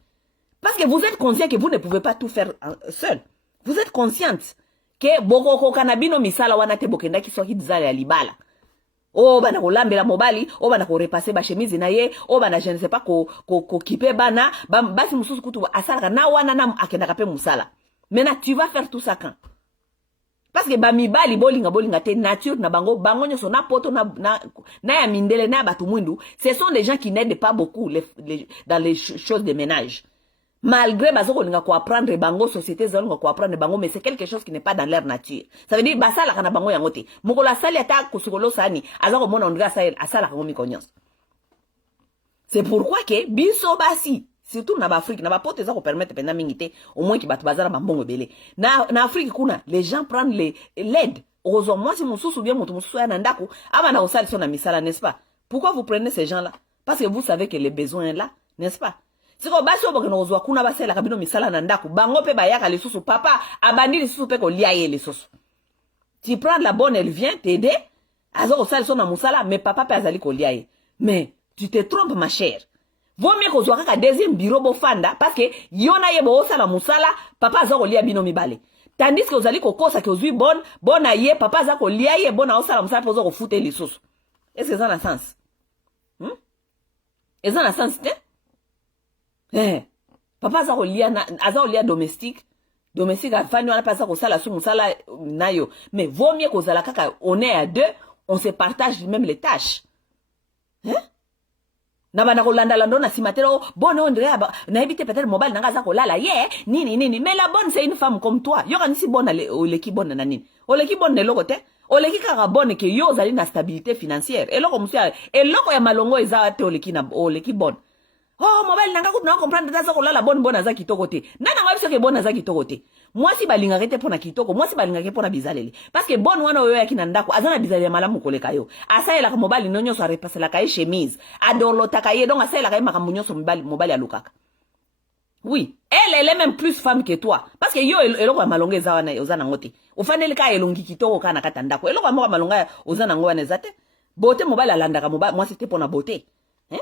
Parce que vous êtes conscient que vous ne pouvez pas tout faire seul. Vous êtes consciente que boko kanabino misala wana te bokenda ki soki dizala ya libala. Oh bana ko lambela mobali, oh bana ko repasser ba chemise na ye, oh bana je ne sais pas ko kipe bana, basi mususu kutu asala na wana na akenda kape musala. Maintenant tu vas faire tout ça quand? Parce que ba mibali bolinga te nature na bango nyoso na poto na ya mindele na batu mwindu, ce sont des gens qui n'aident pas beaucoup dans les choses de ménage. Malgré bazoko linga ko apprendre bango société zalunga ko apprendre bango mais c'est quelque chose qui n'est pas dans leur nature. Ça veut dire basala kana bango yangote. Mukola sali ata kusukolo sani azako mona ondira asala kango mikonyos. C'est pourquoi que biso basi surtout na Afrique na bapote za ko permettre penda mingite au moins ki batu bazala mambongo belé. Na Afrique kuna les gens prennent l'aide. Heureusement moi si mususu bien mutu mususu ya ndako ama na osali sona misala n'est-ce pas? Pourquoi vous prenez ces gens là? Parce que vous savez que les besoins là, n'est-ce pas? Siko basi obokeno ozwa kuna basela kabino misala na ndako bango pe bayaka lisusu papa abandi lisusu pe ko lia ye lisusu. Tu prends la bonne elle vient t'aider azo osala sona musala mais papa pe azali ko lia ye. Mais tu te trompes ma chère. Vaut mieux kozwa kaka deuxième bureau bofanda parce que yona ye bo osala musala papa azo ko lia bino mibale. Tandis que ozali ko kosa ke ozwi bonne ye papa azo ko lia ye bona osala musala pozo ko fute lisusu. Est-ce que ça a sens? Est-ce que ça a sens te? Papa aza domestique afani wana pasa ko sala su musala nayo mais vaut mieux ko zala kaka on est à deux on se partage même les tâches na bana ko landa na simatero bonne on dirait na éviter peut-être mobile nanga za ko lala nini mais la bonne c'est une femme comme toi yo kanisi bonne oleki bonne na nini oleki bonne loko te oleki kaka bonne ke yo zali na stabilité financière eloko musia eloko ya malongo eza te oleki bonne. Oh mobile nanga ko na comprendre ça ko la bonne aza kitoko te nana ngwa biso ke bonne aza kitoko te moi si balinga rete pona kitoko moi si balinga ke pona bizaleli parce que bonne wana oyo yakina ndako azana bizaleli malamu koleka yo asayela ka mobile nonyo so repasser ka chemise adorlota ka ye donc asayela ka makambo nyonso mobile alukaka. Oui, elle est même plus femme que toi parce que yo eloko ya malonga eza wana ozana ngote ofaneli ka elongi kitoko kana kata ndako eloko ya malonga ozana ngwana ezate beauté mobile alandaka mobile moi c'était pona beauté.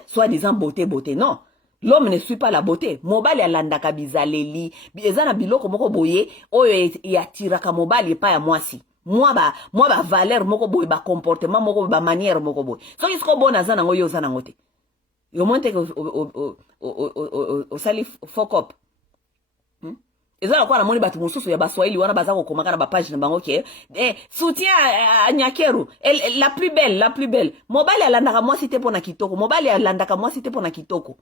Soit disant beauté, non. L'homme ne suit pas la beauté. Mobile ya landaka bizaleli. Ezana biloko moko boye. Oyo yatiraka mobile pa ya mwasi. Moi ba valeur moko boye, ba comportement moko, ba manière moko boye. So isko bona zana ngoyo zana ngote. Yo monte o sali fokop. Ezala kwa na moni batu mususu ya baswahili wana bazako komaka na ba page na bango ke soutien à Nyakeru la plus belle mobile alandaka moi cité pona kitoko mobile alandaka moi cité pona kitoko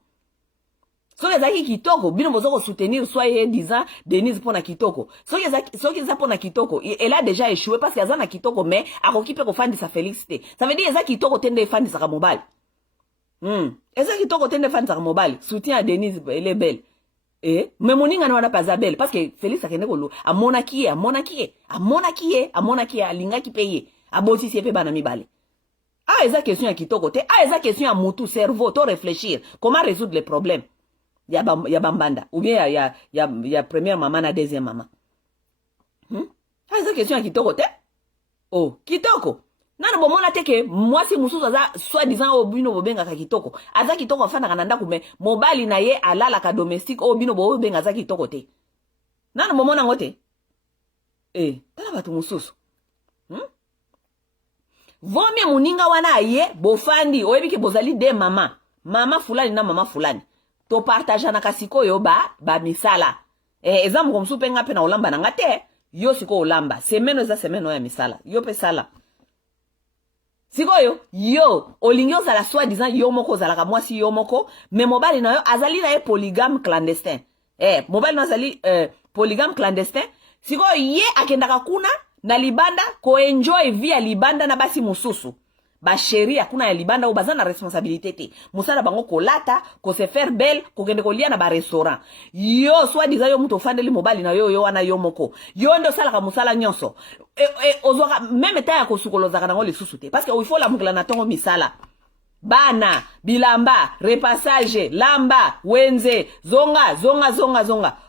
so ezaki kitoko bino bozoko soutenir soit disant Denise pona kitoko so ezaki pona kitoko elle a déjà échoué parce que azana kitoko mais akoki pe ko fandisa félicité ça veut dire ezaki kitoko tende fandisa ka mobile ezaki kitoko tende fandisa ka mobile soutien à Denise elle est belle. Mais moninga na wana paza belle parce que Félix akende kolo amonaki alinga ki paye aboti si pe bana mibale. Eza question ya kitoko te, eza question ya mutu cerveau to réfléchir comment résoudre les problèmes. Ya bambanda ou bien ya première maman na deuxième maman. Eza question ya kitoko te. Oh, kitoko. Nana bomona teke mwasi mususu aza soit disant obino bobenga ka kitoko aza kitoko afana kana ndako me mobali na ye alala ka domestique obino bobenga aza kitoko te nana bomona ngote tala bato mosusu. Vomi muninga wana aye, bofandi, oyebi ke bozali de mama. Mama fulani na mama fulani. To partage na kasiko yo ba misala. Ezamu komsu penga pe na olamba na ngate, yo siko olamba. Semeno eza semeno ya misala. Yo pe sala. Siko yo, olingi ozala soi-disant yo moko ozalaka mwasi yo moko, me mobali na yo azali na ye polygame clandestin. Mobali na azali polygame clandestin. Siko ye akendaka kuna na libanda ko enjoy vie ya libanda na basi mususu. Ba chéri akuna ya libanda ou bazana responsabilité te. Musala bango ko lata, ko se faire belle, ko kende ko lia na ba restaurant. Yo soi-disant yo muto fandeli mobali na yo wana yo moko. Yo ndo sala ka musala nyonso. Ozoka même ta ya ko sukoloza kana ngo lisusu te parce que il faut la mukla na tongo misala. Bana, bilamba, repassage, lamba, wenze, zonga.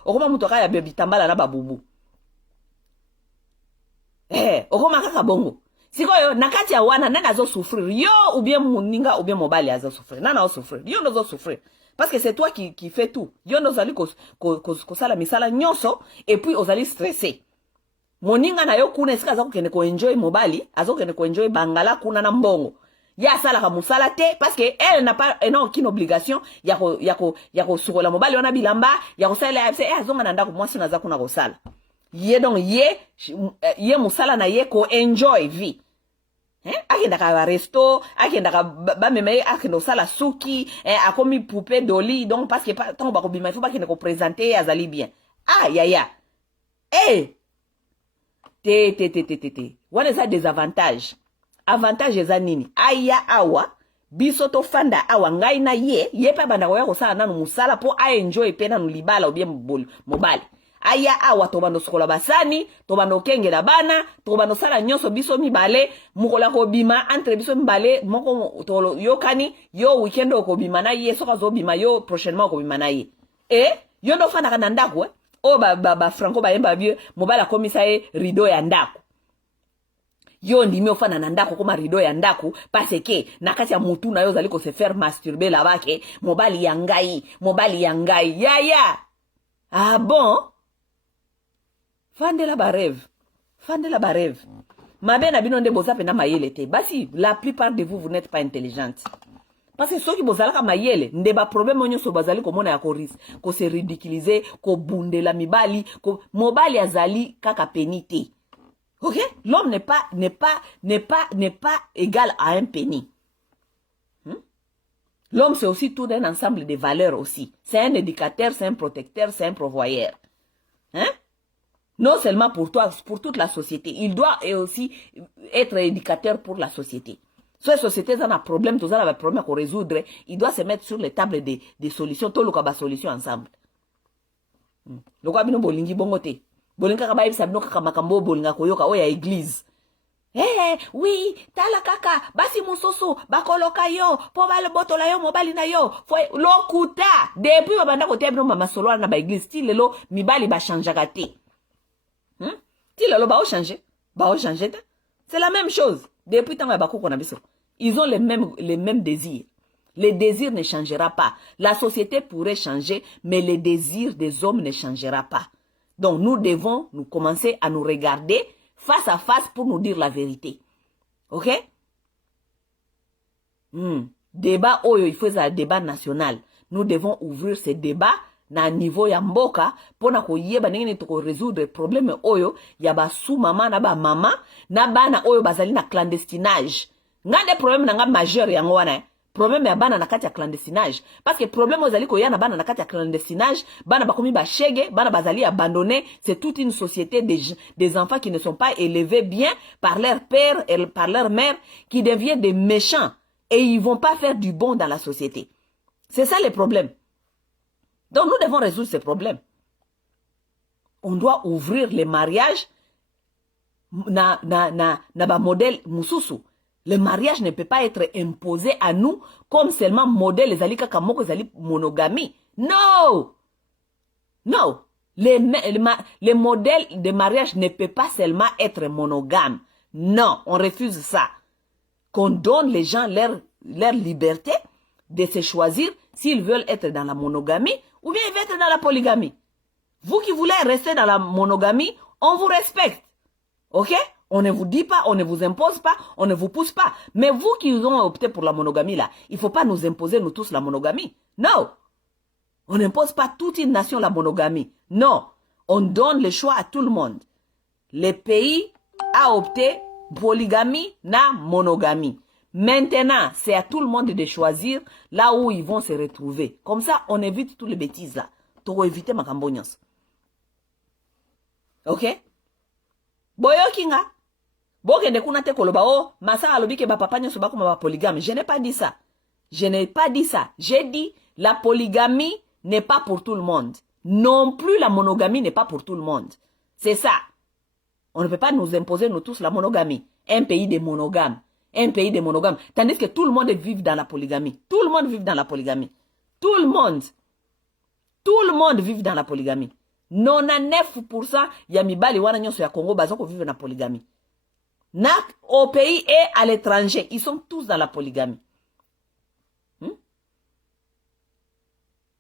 Okoma muto kaya bebi tambala na babubu. Okoma kaka bongo. Sikoyo nakati ya wana nana azo souffrir. Yo ou bien muninga ou bien mobali azo souffrir. Nana azo souffrir. Yo ndo azo souffrir. Parce que c'est toi qui fais tout. Yo ndo zali ko sala misala nyonso et puis ozali stressé. Moninga na yo kuna esika azo kende ko enjoy mobali, azo kende ko enjoy bangala kuna na mbongo. Ya sala ka musala te parce que elle n'a pas aucune obligation ya ko sukola mobali wana bilamba, ya ko sala azonga na ndako mwasi na za kuna ko sala. Ye donc ye musala na ye ko enjoy vie. Akenda ka resto, akenda ka ba meme akenda sala suki, akomi poupée doli donc parce que tant ba ko bima il faut pas kende ko présenter azali bien. Ya. Te. Wana eza désavantage. Avantage eza nini? Aya awa biso to fanda awa ngai na ye pa banda ko ya ko sala nanu musala po a enjoy pe nanu libala ou bien mobali. Aya awa to bando sokola basani, to bando kengela bana, to bando sala nyonso biso mibale, mukola ko bima entre biso mibale moko to yo kani, yo weekend ko bima na ye soka zo bima yo prochainement ko bima na ye. Yo ndo fanda kana ndako ba Franco ba yemba bien mobala komisa ye rideau ya ndako. Yo ndimi ofana na ndako koma rideau ya ndako parce que nakati ya mutu na yo zali ko se faire masturber là-bas ke mobali ya ngai. Ya. Ah bon? Fandela ba rêve. Mabe na bino nde boza pena mayele te. Basi la plupart de vous n'êtes pas intelligente. Parce que ceux qui bozalaka mayele nde ba problème onyo so bazali komona ya ko se ridiculiser, ko bundela mibali, ko mobali azali kaka penité. OK? L'homme n'est pas égal à un penny. L'homme c'est aussi tout un ensemble de valeurs aussi. C'est un éducateur, c'est un protecteur, c'est un pourvoyeur. Non seulement pour toi, pour toute la société. Il doit aussi être éducateur pour la société. Si la société a un problème, tout ça a un problème à résoudre, il doit se mettre sur les tables des solutions, tout le monde a des solutions ensemble. Le quoi bino bolingi bongote. Bolinga kaba ibisa bino kaka makambo bolinga koyoka oya église. Oui, tala kaka, basi musoso, bakoloka yo, po bale botola yo, mobali na yo, foi lokuta. Depuis babanda kote bino mama solo na ba église, ti lelo mibali ba changeaka te. Ti lelo ba o changer te. C'est la même chose. Depuis tant ba koko na biso. Ils ont les mêmes désirs. Le désir ne changera pas. La société pourrait changer, mais le désir des hommes ne changera pas. Donc nous devons nous commencer à nous regarder face à face pour nous dire la vérité. OK? Débat oyo, il faut un débat national. Nous devons ouvrir ce débat na niveau ya mboka pona ko yeba ndenge to ko résoudre problème oyo ya ba sous mama na ba mama na bana oyo bazali na clandestinage. Ngande problème na nga majeur yango wana. Problème ya bana na kati ya clandestinage parce que problème ozali ko ya na bana na kati ya clandestinage, bana bakomi ba shege, bana bazali abandonné, c'est toute une société des enfants qui ne sont pas élevés bien par leur père et par leur mère qui deviennent des méchants et ils vont pas faire du bon dans la société. C'est ça le problème. Donc nous devons résoudre ces problèmes. On doit ouvrir les mariages na ba modèle mususu. Le mariage ne peut pas être imposé à nous comme seulement modèle les alika kamoko zali monogamie. Non. Le modèle de mariage ne peut pas seulement être monogame. Non, on refuse ça. Qu'on donne les gens leur liberté de se choisir s'ils veulent être dans la monogamie ou bien ils veulent être dans la polygamie. Vous qui voulez rester dans la monogamie, on vous respecte. Ok? On ne vous dit pas, on ne vous impose pas, on ne vous pousse pas. Mais vous qui ont opté pour la monogamie là, il ne faut pas nous imposer, nous tous, la monogamie. Non. On n'impose pas toute une nation la monogamie. Non. On donne le choix à tout le monde. Le pays a opté polygamie na monogamie. Maintenant, c'est à tout le monde de choisir là où ils vont se retrouver. Comme ça, on évite toutes les bêtises là. Pour éviter ma camboniance. Ok? Boyo kinga. Bokende kuna te koloba o masa alobi ke ba papa nyoso bako ma polygame. Je n'ai pas dit ça. Je n'ai pas dit ça. J'ai dit la polygamie n'est pas pour tout le monde. Non plus la monogamie n'est pas pour tout le monde. C'est ça. On ne peut pas nous imposer nous tous la monogamie. Un pays de monogames. Un pays de monogames. Tandis que tout le monde vit dans la polygamie. Tout le monde vit dans la polygamie. Tout le monde. Tout le monde vit dans la polygamie. 99% ya mibali wana nyonso ya Congo bazoko vivre dans la polygamie. Au pays et à l'étranger, ils sont tous dans la polygamie.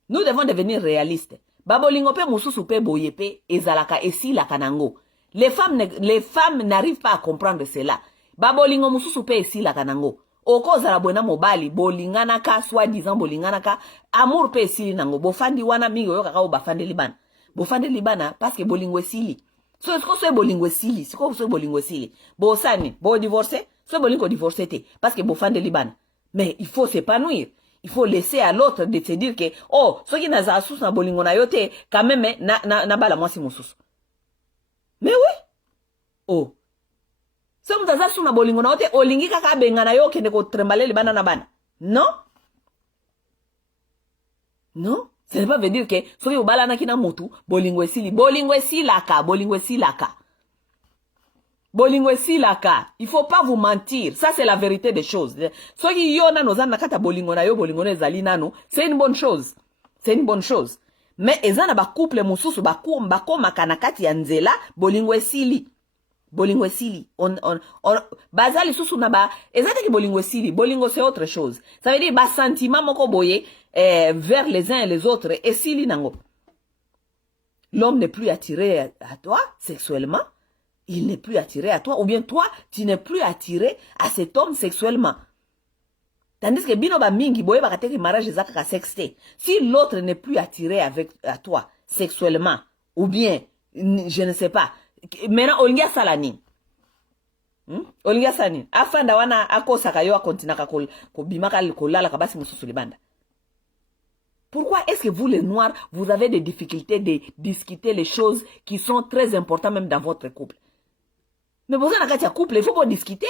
Nous devons devenir réalistes. Babolingo pe mususu pe boye pe ezalaka esilaka nango. Les femmes n'arrivent pas à comprendre cela. Babolingo mususu pe esilaka nango. Oko zala buena mobali bolingana ka soi-disant bolingana ka amour pe esili nango. Bofandi wana mingi yo kaka bafande libana. Bofande libana parce que bolingo esili. So est-ce que bolingo esili? C'est quoi so bolingo esili? Bo sani, bo divorcer, so bolingo divorcer te parce que bofande libana. Mais il faut s'épanouir. Il faut laisser à l'autre de se dire que oh, ce qui n'a pas sous na bolingo na yote quand même na bala moi si mon sous. Mais oui. Oh. Ce qui n'a sous na bolingo na yote olingi kaka benga na yo kende ko trembale libana na bana. Non? Non? Ça ne veut pas dire que ce qui obala na kina motu bolingo esili laka, bolingo esili laka. Bolingo esili laka. Il faut pas vous mentir. Ça c'est la vérité des choses. Ce qui yona nozana nakata bolingo na yo bolingo na ezali nano, c'est une bonne chose. C'est une bonne chose. Mais ezana ba couple mususu ba koma kanakati ya nzela bolingo esili. Bolingo esili. Bazali susu na ba ezate ki bolingo esili. Bolingo c'est autre chose. Ça veut dire ba sentiment moko boye vers les uns et les autres esili nango. L'homme n'est plus attiré à toi sexuellement. Il n'est plus attiré à toi, ou bien toi, tu n'es plus attiré à cet homme sexuellement. Tandis que bino ba mingi boye ba kateki mariage ezaka sexté. Si l'autre n'est plus attiré à toi sexuellement, ou bien je ne sais pas, maintenant olinga salani. Olinga salani. Afanda wana akosaka yo akontinaka ko bimaka kolala kabasi mususu libanda. Pourquoi est-ce que vous les noirs, vous avez des difficultés de discuter les choses qui sont très importantes même dans votre couple? Mais vous avez un couple, il faut pas discuter.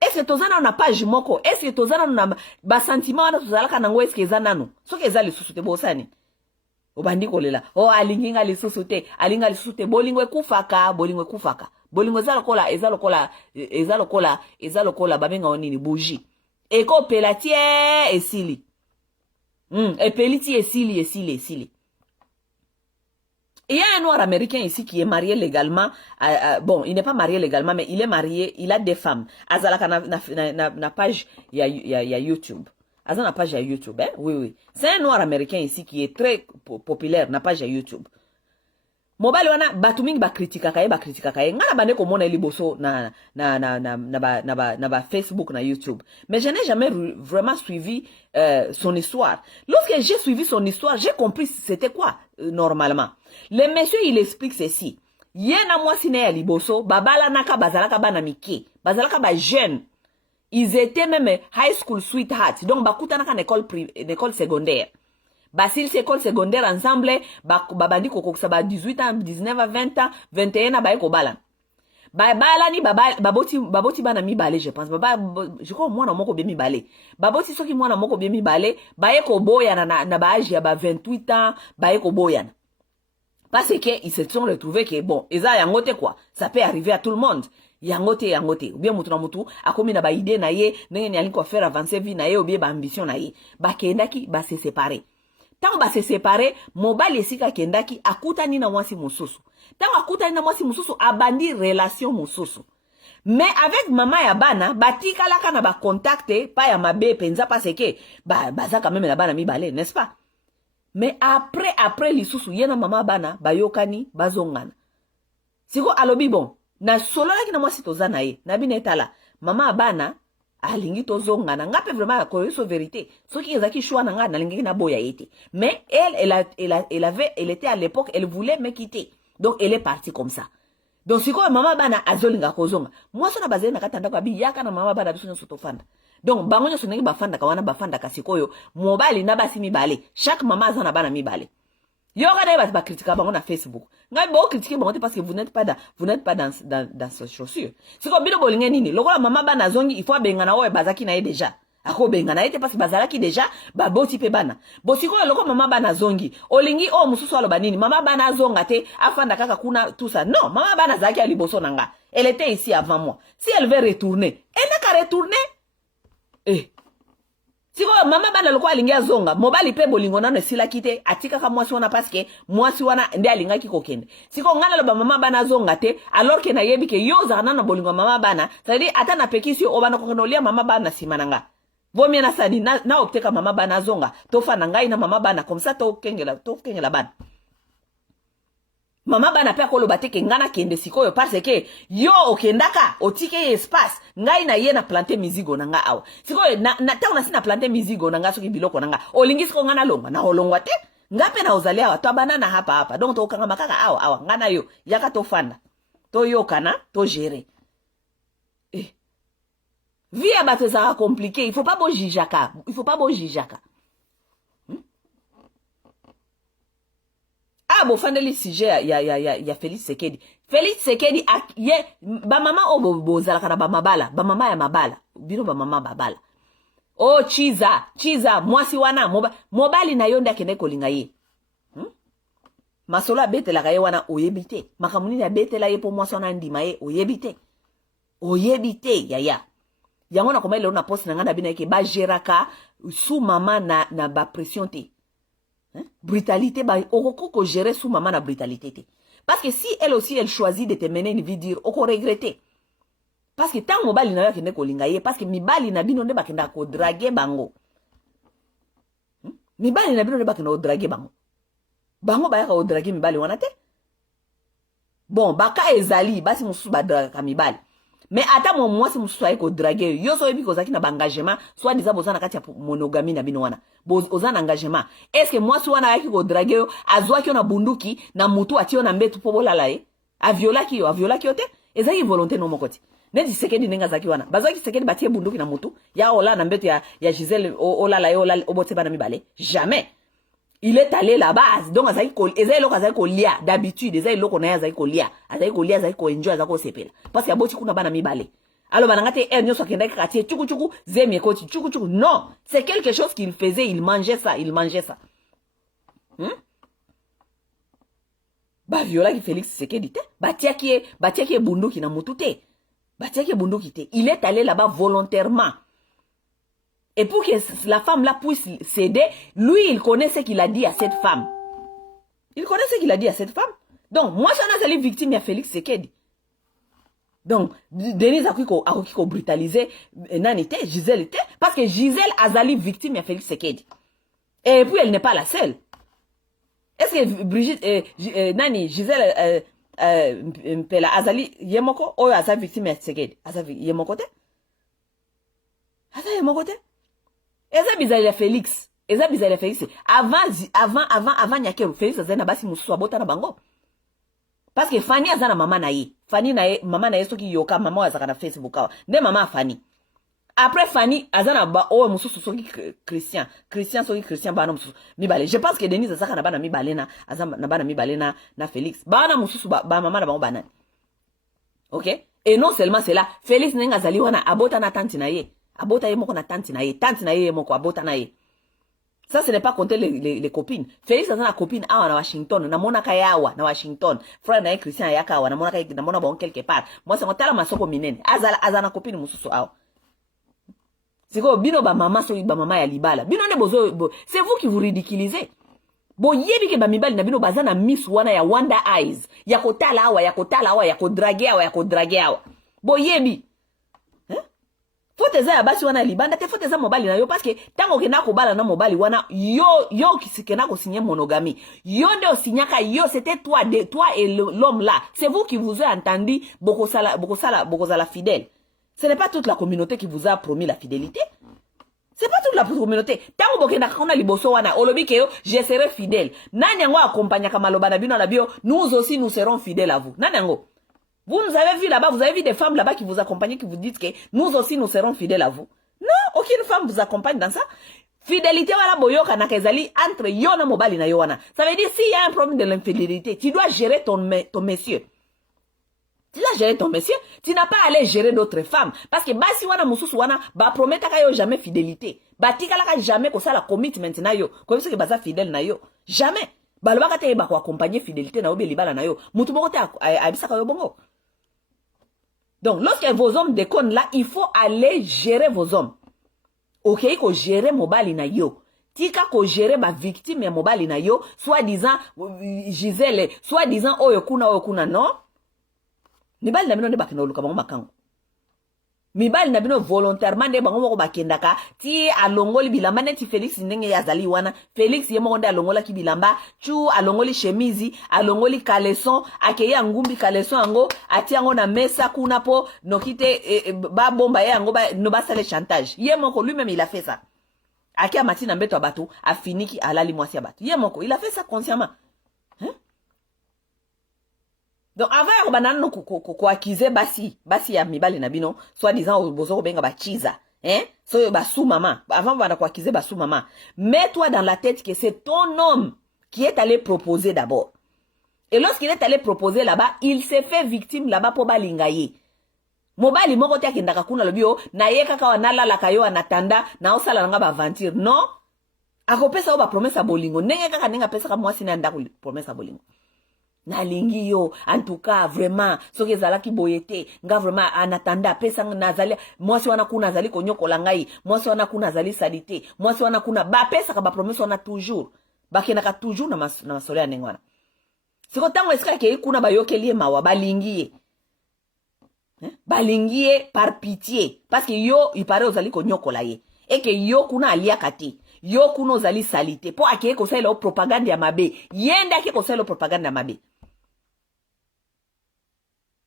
Est-ce que tozana na page moko? Est-ce que tozana na ba sentiment na tozalaka nango est-ce que ezana no? Soki ezali susu te bosani. Obandi kolela. Oh alinginga li susu te, alinga li susu te bolingo ekufaka, bolingo ekufaka. Bolingo ezalokola babenga onini bougie. Eko pelatie esili. Et peliti esili. Il y a un noir américain ici qui est marié légalement. Bon, il n'est pas marié légalement, mais il est marié. Il a des femmes. Azalaka na page, il y a YouTube. Azalaka na page, il y a YouTube. Hein? Oui. C'est un noir américain ici qui est très populaire. Na page, il y a YouTube. Mobile wana batuming ba kritika kaye. Ngana bane ko mona liboso na ba Facebook na YouTube. Mais je n'ai jamais vraiment suivi son histoire. Lorsque j'ai suivi son histoire, j'ai compris c'était quoi normalement. Le monsieur il explique ceci. Yena mwasi na ya liboso babala naka bazalaka bana mike. Bazalaka ba jeune. Ils étaient même high school sweethearts. Donc bakutana ka école secondaire. Basil école secondaire ensemble, babandi kokoksa ba 18 ans, 19 ans, 20 ans, 21 ans, ba eko bala. Bala ni baboti bana mi balé, je pense. Je crois moi na moko bien mi balé. Baboti soki moi na moko bien mi balé, ba eko boyana na ba âge ya ba 28 ans, ba eko boyana. Parce que ils se sont retrouvés que bon, eza yangote quoi. Ça peut arriver à tout le monde. Yangote. Ou bien mutu na mutu, akomi na ba idée na ye, nenge ni aliko faire avancer vie na ye, ou bien ba ambition na ye. Ba kendaki, ba se séparer. Tant ba se séparer, mobali esika kendaki akutani na mwasi mususu. Tant akutani na mwasi mususu abandi relation mususu. Mais avec mama ya bana, batika laka na ba contacte pa ya mabe penza parce que baza quand même la bana mi balé, n'est-ce pas? Mais après lisusu yena mama bana bayokani bazongana. Siko alobi bon, na solo la ki na mwasi toza na ye na bine tala mama bana alingi tozonga na nga pe vraiment ko so vérité soki ezaki choix na nga na lingi na boya yete mais elle était à l'époque elle voulait me quitter donc elle est partie comme ça donc siko mama bana azolinga kozonga mwasi na bazeli na katanda kwa bi yaka na mama bana biso nyoso tofanda donc bango nyoso ndenge bafanda ka wana bafanda ka sikoyo mobali na basi mibale chaque mama azana bana mibale yo kada ba ba critiquer bango na Facebook ngai bo critiquer bango parce que vous n'êtes pas dans ces chaussures siko bino bolinga nini lokola mama bana zongi il faut benga na oyo bazaki na ye déjà ako benga na ye parce que bazalaki déjà ba boti pe bana bo siko lokola mama bana zongi olingi o mususu aloba nini mama bana zonga te afanda kaka kuna tout ça non mama bana zaki ali boso nanga elle était ici avant moi si elle veut retourner elle n'a qu'à retourner siko mama bana loko alingi azonga mobali pe bolingo nano sila kite atika ka mwasi wana parce que mwasi wana ndi alinga ki kokende siko ngana loba mama bana zonga te alors que na yebi ke yoza na bolingo mama bana ça veut dire ata na pekisi o bana kokonolia mama bana simananga vomi na sani na opteka mama bana zonga tofa na ngai na mama bana comme ça to kengela bana mama bana pe akoloba te ke ngana kende sikoyo parce que yo okendaka otike espace ngai na ye na planter mizigo na nga awa sikoyo na tauna sina planter mizigo na nga soki biloko na nga olingi siko ngana longa na olongwa te ngape na ozali awa to banana hapa donc to kanga makaka awa ngana yo yaka to fanda to yokana to gérer vie ya bato ezaka compliqué il faut pas bojijaka bofandeli sujet ya Félix Tshisekedi. Félix Tshisekedi ye ba mama o bozalaka na ba mama ya mabala bino ba mama babala chiza mwasi wana mobali na yo nda kende kolinga ye masolo abetela ye wana oyebite makamuni na betela ye po mwasi wana ndima ye oyebite yaya yango na koma ile na poste na ngana bina ke ba geraka sous mama na ba pression te brutalité ba okoko gérer sous maman na brutalité parce que si elle aussi elle choisit de te mener une vie dire oko regretter parce que tant mobali na yo kende kolinga ye parce que mibali na bino nde bakenda ko draguer bango mibali na bino nde bakenda ko draguer bango ba yaka ko draguer mibali wana te bon baka ezali basi mususu ba draguer mibali mais ata mo mwasi mususu ay ko draguer yo so yebi ko zaki na engagement soit disant bozana kati ya monogamie na bino wana ozana engagement est-ce que mwasi wana yaki ko draguer yo azwaki yo na bunduki na mutu atio na mbetu po bolala ye aviolaki yo te ezaki volonté no mokoti ne Tshisekedi nenga zaki wana bazaki Tshisekedi batie bunduki na mutu ya ola na mbetu ya Gisèle olala yo obote bana mibale jamais il est allé là-bas donc ezali loko azali ko lia d'habitude ezali loko na azali ko lia azali ko enjoy azali ko sepela parce que aboti kuna bana mibale alors bananga te nyoso akenda kati chuku zemi ekoti chuku non c'est quelque chose qu'il faisait il mangeait ça ba viola ki Félix Tshisekedi te batiaki bunduki na mutu te il est allé là-bas volontairement. Et pour que la femme là puisse céder, lui, il connaît ce qu'il a dit à cette femme. Donc, moi, j'en ai victime à Félix Tshisekedi. Donc, Denise a ko brutalisé, Nanite, Gisèle était, parce que Gisèle a zali victime à Félix Tshisekedi. Et puis, elle n'est pas la seule. Est-ce que Brigitte, Gisèle, Mpela, azali, yemoko, ou azali victime à Tshisekedi? Azali, yemoko te? Eza bizali ya Félix. Avant Nyakero, Félix azana basi mususu abota na bango. Parce que Fanny azana mama na ye. Mama na ye soki yoka mama azaka na Facebook awa. Nde mama Fanny. Après Fanny azana ba mususu soki Christian soki Christian bana mususu mibale. Je pense que Denise azaka na bana mibale na bana mibale na Félix. Bana mususu ba mama na bango banani. OK? Et non seulement cela, Félix nenga zali wana abota na tante na ye. Abota ye moko na tante na ye moko abota na ye. Ça ce n'est pas compter les copines. Félix a na copine awa na Washington, na mona kayawa na Washington. Frère na ye Christian yaka awa na mona bon quelque part. Moi c'est ngotala masoko minene. Azana copine mususu awa. Siko bino ba mama so ba mama ya libala. Bino ne bozo c'est vous qui vous ridiculisez. Bo yebi ke ba mibali na bino bazana miss wana ya wonder eyes. Ya kotala awa, ya ko draguer awa. Bo yebi. Faut eza ya basi wana libanda te, faut eza mobali na yo parce que tango kena ko bala na mobali wana yo kisikena ko signer monogamie. Yo nde o signaka yo, c'était toi et l'homme là. C'est vous qui vous avez entendu bokosala fidèle. Ce n'est pas toute la communauté qui vous a promis la fidélité. C'est pas toute la communauté. Tango bokena kona liboso wana olobi ke yo je serai fidèle. Nani yango accompagna kamaloba na bino na bio, nous aussi nous serons fidèles à vous. Nani yango? Vous nous avez vu là-bas, vous avez vu des femmes là-bas qui vous accompagnent, qui vous disent que nous aussi nous serons fidèles à vous. Non, aucune femme vous accompagne dans ça. Fidélité wala boyoka na kezali entre yo na mobali na yo wana. Ça veut dire s'il y a un problème de l'infidélité, tu dois gérer ton monsieur. Tu dois gérer ton monsieur, tu n'as pas à aller gérer d'autres femmes. Parce que basi wana mususu wana, ba prometa ka yo jamais fidélité. Ba tikala ka jamais ko ça la commitment na yo. Comme ça que baza fidèle na yo. Jamais. Ba lobaka te ba ko accompagner fidélité na yo be libala na yo. Mutu moko te abisa ka yo bongo. Donc, lorsque vos hommes déconnent là, il faut aller gérer vos hommes. Ok, il faut gérer mobali na yo. Tika ko gérer ma victime ya mobali na yo, soi-disant Gisèle, soi-disant oyokuna, non? Mibali na bino ne bakina oluka bango makango. Mibali na bino volontairement de bango moko bakendaka, ti alongoli bilamba neti Félix ndenge yazali wana. Félix ye moko nde alongola ki bilamba, chu alongoli chemise, alongoli caleçon, akeya ngumbi caleçon ango, ati ango na mesa kuna po nokite ba bomba ye ango ba no basale chantage. Ye moko lui-même il a fait ça. Ake amati na mbeto abatu, a fini ki alali mwasi abatu. Ye moko il a fait ça consciemment. Hein? Donc avant banana ko accuser basi ya mibali na bino soit disant bozo benga ba chiza hein so ba sous maman avant bana ko accuser ba sous maman, mets-toi dans la tête que c'est ton homme qui est allé proposer d'abord, et lorsqu'il est allé proposer là-bas il s'est fait victime là-bas pour balingaye mobali moko te akendaka kuna lobio na ye kaka wanala la kayo anatanda na osala nga ba aventure non akopesa ba promesse bolingo ndenge kaka ninga pesa ka mwasi na ndako promesse bolingo na lingi yo en tout cas vraiment soki ezalaki boyete nga vraiment anatanda pesa nazali mwasi wana kuna nazali konyokola ngai mwasi wana kuna nazali salite mwasi wana kuna ba pesa ka ba promesse wana toujours bakendaka toujours na masolo ya ndenge wana siko tango esika ke kuna bayokeli mawa balingi ye par pitié parce que yo il paraît ozali konyokola ye et que yo kuna aliaka te yo kuna ozali salite po akeye kosala propagande ya mabe yende ake kosala propagande ya mabe.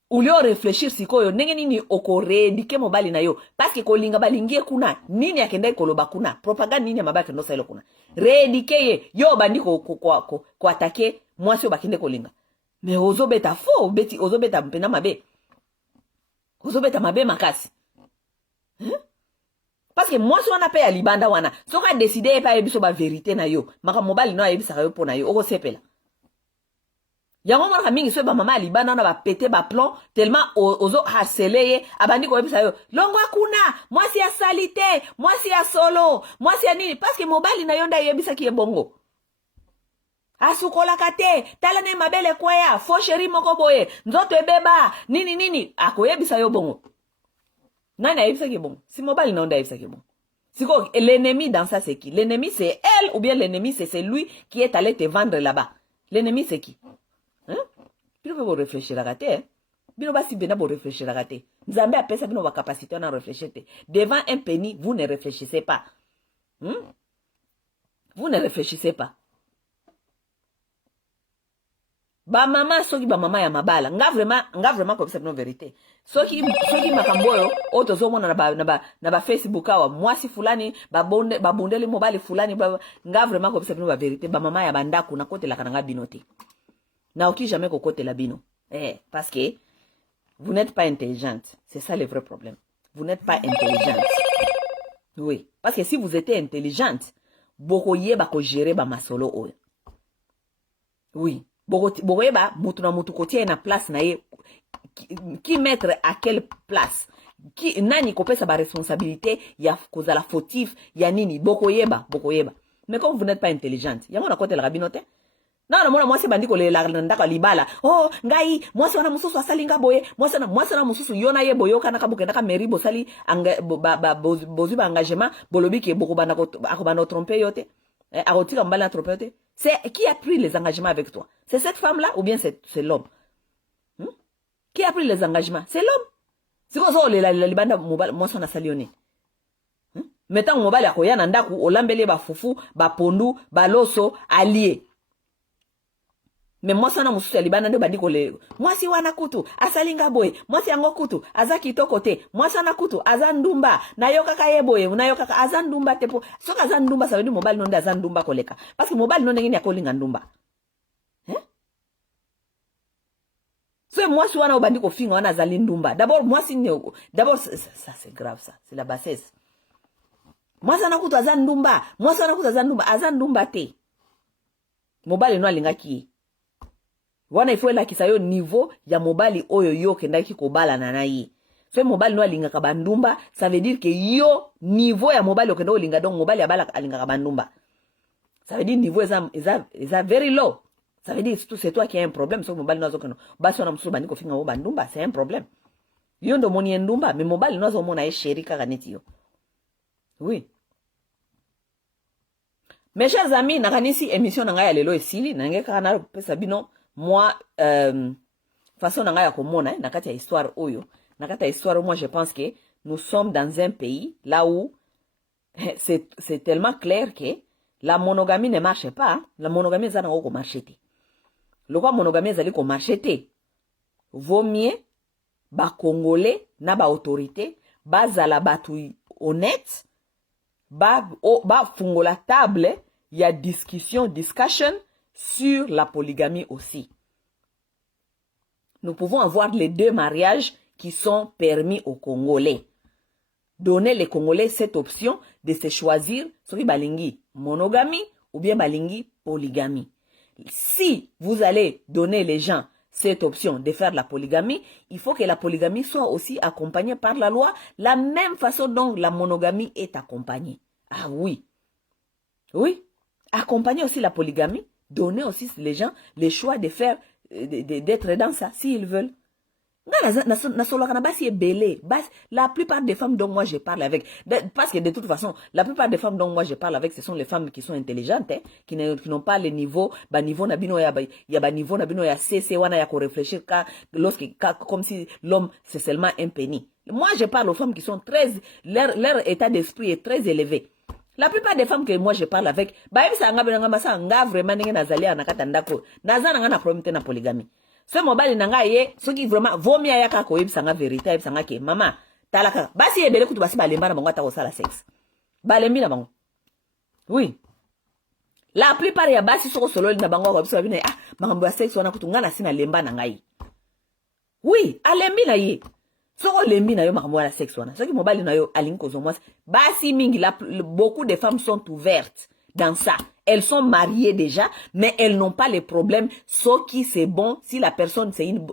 Ulio réfléchir sikoyo ndenge nini okoredike mobali na yo parce que kolinga balingie kuna nini akenda koloba kuna propagande nini ya mabaki ndo selo kuna redike ye yo bandi ko attaquer mwasi bakinde kolinga mais ozobeta faux beti ozobeta mpena mabe ozobeta mabe makasi parce que mwasi wana pe ya libanda wana soka décider pa yebiso ba vérité na yo maka mobali no yebisa yo pona yo okosepela yango mwana mingi so ba mama libana na ba pété ba plan tellement ozo harceler abandi ko yebisa yo longo akuna mwasi ya salite mwasi ya solo mwasi ya nini parce que mobali na yo nda yebisa ki ebongo asukola kate tala ne mabele kwaya fo chéri moko boye nzoto ebeba nini akoyebisa yo bongo nani ayebisa ki bongo si mobali na nda yebisa ki bongo siko l'ennemi dans ça c'est qui? L'ennemi c'est elle ou bien l'ennemi c'est lui qui est allé te vendre là-bas. L'ennemi c'est qui? Hein? Bino vous réfléchir à rater. Bino basi bena vous réfléchir à rater. Nzambe apesa bino ba capacité na réfléchir. Devant un penny, vous ne réfléchissez pas. Vous ne réfléchissez pas. Ba mama soki ba mama ya mabala nga vraiment comme ça non vérité soki makamboyo otozo mona na ba Facebook awa mwasi fulani ba bondeli mobali fulani nga vraiment comme ça non ba vérité ba mama ya bandako na kote la kananga binote na oki jamais ko kote la bino parce que vous n'êtes pas intelligente, c'est ça le vrai problème, vous n'êtes pas intelligente. Oui, parce que si vous étiez intelligente bokoye ba ko gérer ba masolo oyo. Oui, bokoyeba mutu na mutu kotie na place na ye qui mettre à quelle place qui nani kopesa ba responsabilité ya kozala fautif ya nini bokoyeba mais comme vous n'êtes pas intelligente yango na kote la rabinote na mona mwasi bandi ko lela ndaka libala oh ngai mwasi wana mususu asalinga boye mwasi na mususu yona ye boyoka na kabuke ndaka meri bosali bozu ba engagement bolobi ke boko bana ko akobana tromper yote arotika mbala tromper yote. C'est qui a pris les engagements avec toi? C'est cette femme-là ou bien c'est l'homme? Qui a pris les engagements? C'est l'homme. Siko so la libanda mobile mwasi wana salione. Metan mobile akoya na ndaku olambele ba fufu, ba pondu, ba loso, allié. Mais mwasi wana mususu ya libanda nde bandi kole. Mwasi wana kutu asalinga boye, mwasi yango kutu aza kitoko te, mwasi wana kutu aza ndumba, na yo kaka ye boye, na yo kaka aza ndumba te po. Soka aza ndumba ça veut dire mobile nonde aza ndumba koleka. Parce que mobile nonde ngini akolinga ndumba. So mwasi wana obandi ko finga wana azali ndumba. D'abord mwasi d'abord ça c'est grave ça, c'est la bassesse. Mwasi wana kutu aza ndumba, mwasi wana kutu aza ndumba te. Mobile no alinga ki. Wana ifo la kisayo niveau ya mobile oyo yo kendaki kobala na ye. So mobile no alinga ka bandumba, ça veut dire que yo niveau ya mobile okenda olinga donc mobile ya bala alinga ka bandumba. Ça veut dire niveau is very low. Ça veut dire c'est toi qui as un problème sur mobile no azokeno. Basi wana mususu bandi ko finga wo bandumba, c'est un problème. Yo ndo moni ndumba, mais mobile no azomona e chéri kaka neti yo. Oui. Mes chers amis, nakanisi émission nanga ya lelo esili, nange kaka na pesa bino moi façon nanga ya komona nakati ya histoire oyo, nakati ya histoire moi je pense que nous sommes dans un pays là où c'est tellement clair que la monogamie ne marche pas, la monogamie ça n'a pas marché. Le quoi monogamie ezali ko marché te. Vaut mieux ba congolais na ba autorité bazala batu honnête ba fungola table ya discussion sur la polygamie aussi. Nous pouvons avoir les deux mariages qui sont permis aux Congolais. Donner les Congolais cette option de se choisir soit balingi monogamie ou bien balingi polygamie. Si vous allez donner les gens cette option de faire la polygamie, il faut que la polygamie soit aussi accompagnée par la loi, la même façon dont la monogamie est accompagnée. Ah oui. Oui. Accompagner aussi la polygamie, donner aussi les gens le choix de faire, d'être dans ça, s'ils veulent. La plupart des femmes dont moi je parle avec, parce que de toute façon, la plupart des femmes dont moi je parle avec, ce sont les femmes qui sont intelligentes, hein, qui n'ont pas le niveau, niveau nabino ya niveau nabino ya cc wana ya ko réfléchir comme si l'homme c'est seulement un penny. Moi je parle aux femmes qui sont leur état d'esprit est très élevé. La plupart des femmes que moi je parle avec, vraiment na problème na polygamie. Ce mobile nanga ye, ce qui vraiment vaut mieux ya kako yebisanga vérité yebisanga ke mama talaka basi ebele kutu basi balemba na bango ta kosala sexe. Balembi na bango. Oui. La plupart ya basi soko solo na bango ba biso bina makambo ya sexe wana kutu ngana sina lemba na ngai. Oui, alembi na ye. Soko lembi na yo makambo ya sexe wana. Soki mobile na yo alingi kozo mwasi. Basi mingi beaucoup de femmes sont ouvertes dans ça. Elles sont mariées déjà, mais elles n'ont pas les problèmes. Ce qui c'est bon, si la personne c'est une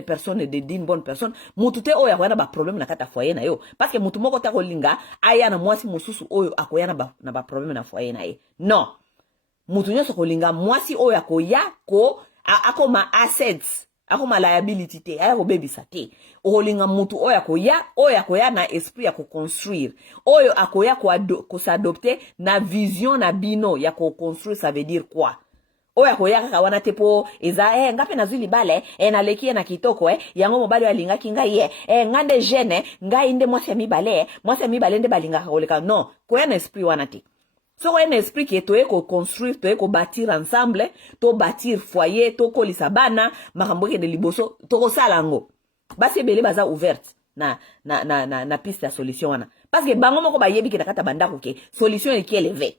personne d'une bonne personne, mutute oya wana ba problème na kata foyer na yo. Parce que mutu moko ta kolinga aya na mwasi mususu oyo akoya na ba problème na foyer na ye. Non. Mutu nyoso kolinga mwasi oyo akoya ko akoma assets. Akoma liability te, aya ko baby sa te. Olinga mutu oyo akoya na esprit ya ko construire. Oyo akoya ko s'adopter na vision na bino ya ko construire, ça veut dire quoi? Oyo akoya kaka wana te po eza ngape na zuli bale na leki na kitoko yango mobali ya linga kinga ye ngande jeune ngai nde mwasi ya mibale nde balinga koleka. Non, koya na esprit wana te. So un esprit qui est to construire, to bâtir ensemble, to bâtir foyer, to kolisa bana, makambo ke de liboso, to ko salango. Basi ebele baza ouverte na piste ya solution wana. Parce que bango moko ba yebi ke nakata banda ko ke solution e ki élevée.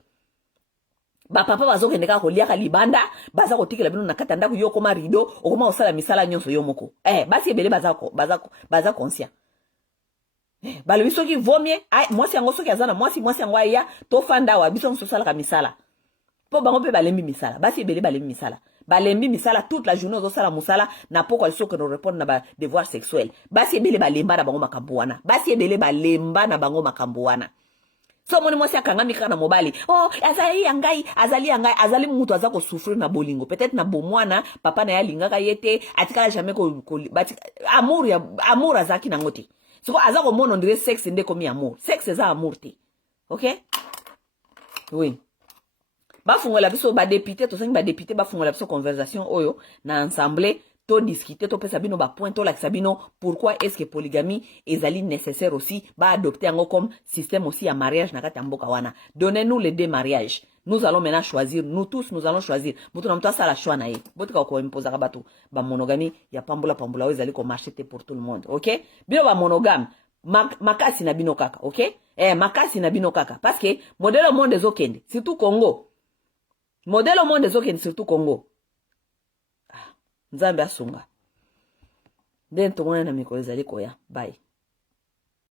Ba papa bazo ke ndeka ko liaka libanda, baza ko tikela bino nakata ndako yo koma rideau, okoma osala misala nyonso yo moko. Basi ebele baza conscient. Balobi soki vaut mieux mwasi yango soki azana mwasi yango aya to fanda wa biso sosala ka misala po bango pe balembi misala basi ebele balembi misala toute la journée zo sala musala na poko aliso que no répondre na ba devoir sexuel basi ebele balemba na bango makambo wana so moni mwasi akanga mikana mobali azali mutu aza ko souffrir na bolingo peut-être na bomwana papa na ya lingaka yete atikala jamais ko amour azaki na ngoti. So, aza ko mono ndire sexe nde komi amour. Sexe eza amour te. OK? Oui. Ba fungola biso ba député to sengi ba député ba fungola biso conversation oyo na ensemble to discuter to pesa bino ba point to la sabino pourquoi est-ce que polygamie ezali nécessaire aussi ba adopter yango comme système aussi à mariage na kati mboka wana. Donnez-nous les 2 mariages. Nous allons maintenant choisir, nous tous nous allons choisir. Mutu na mtu asala choix na ye. Botika ko imposer ka bato ba monogamie ya pambula ezali ko marcher pour tout le monde. OK? Bino ba monogame makasi na bino kaka, OK? Makasi na bino kaka parce que modèle au monde ezokende, surtout Congo. Modèle au monde ezokende surtout Congo. Nzambe asunga. Den to mwana na mikolo ezali koya. Bye.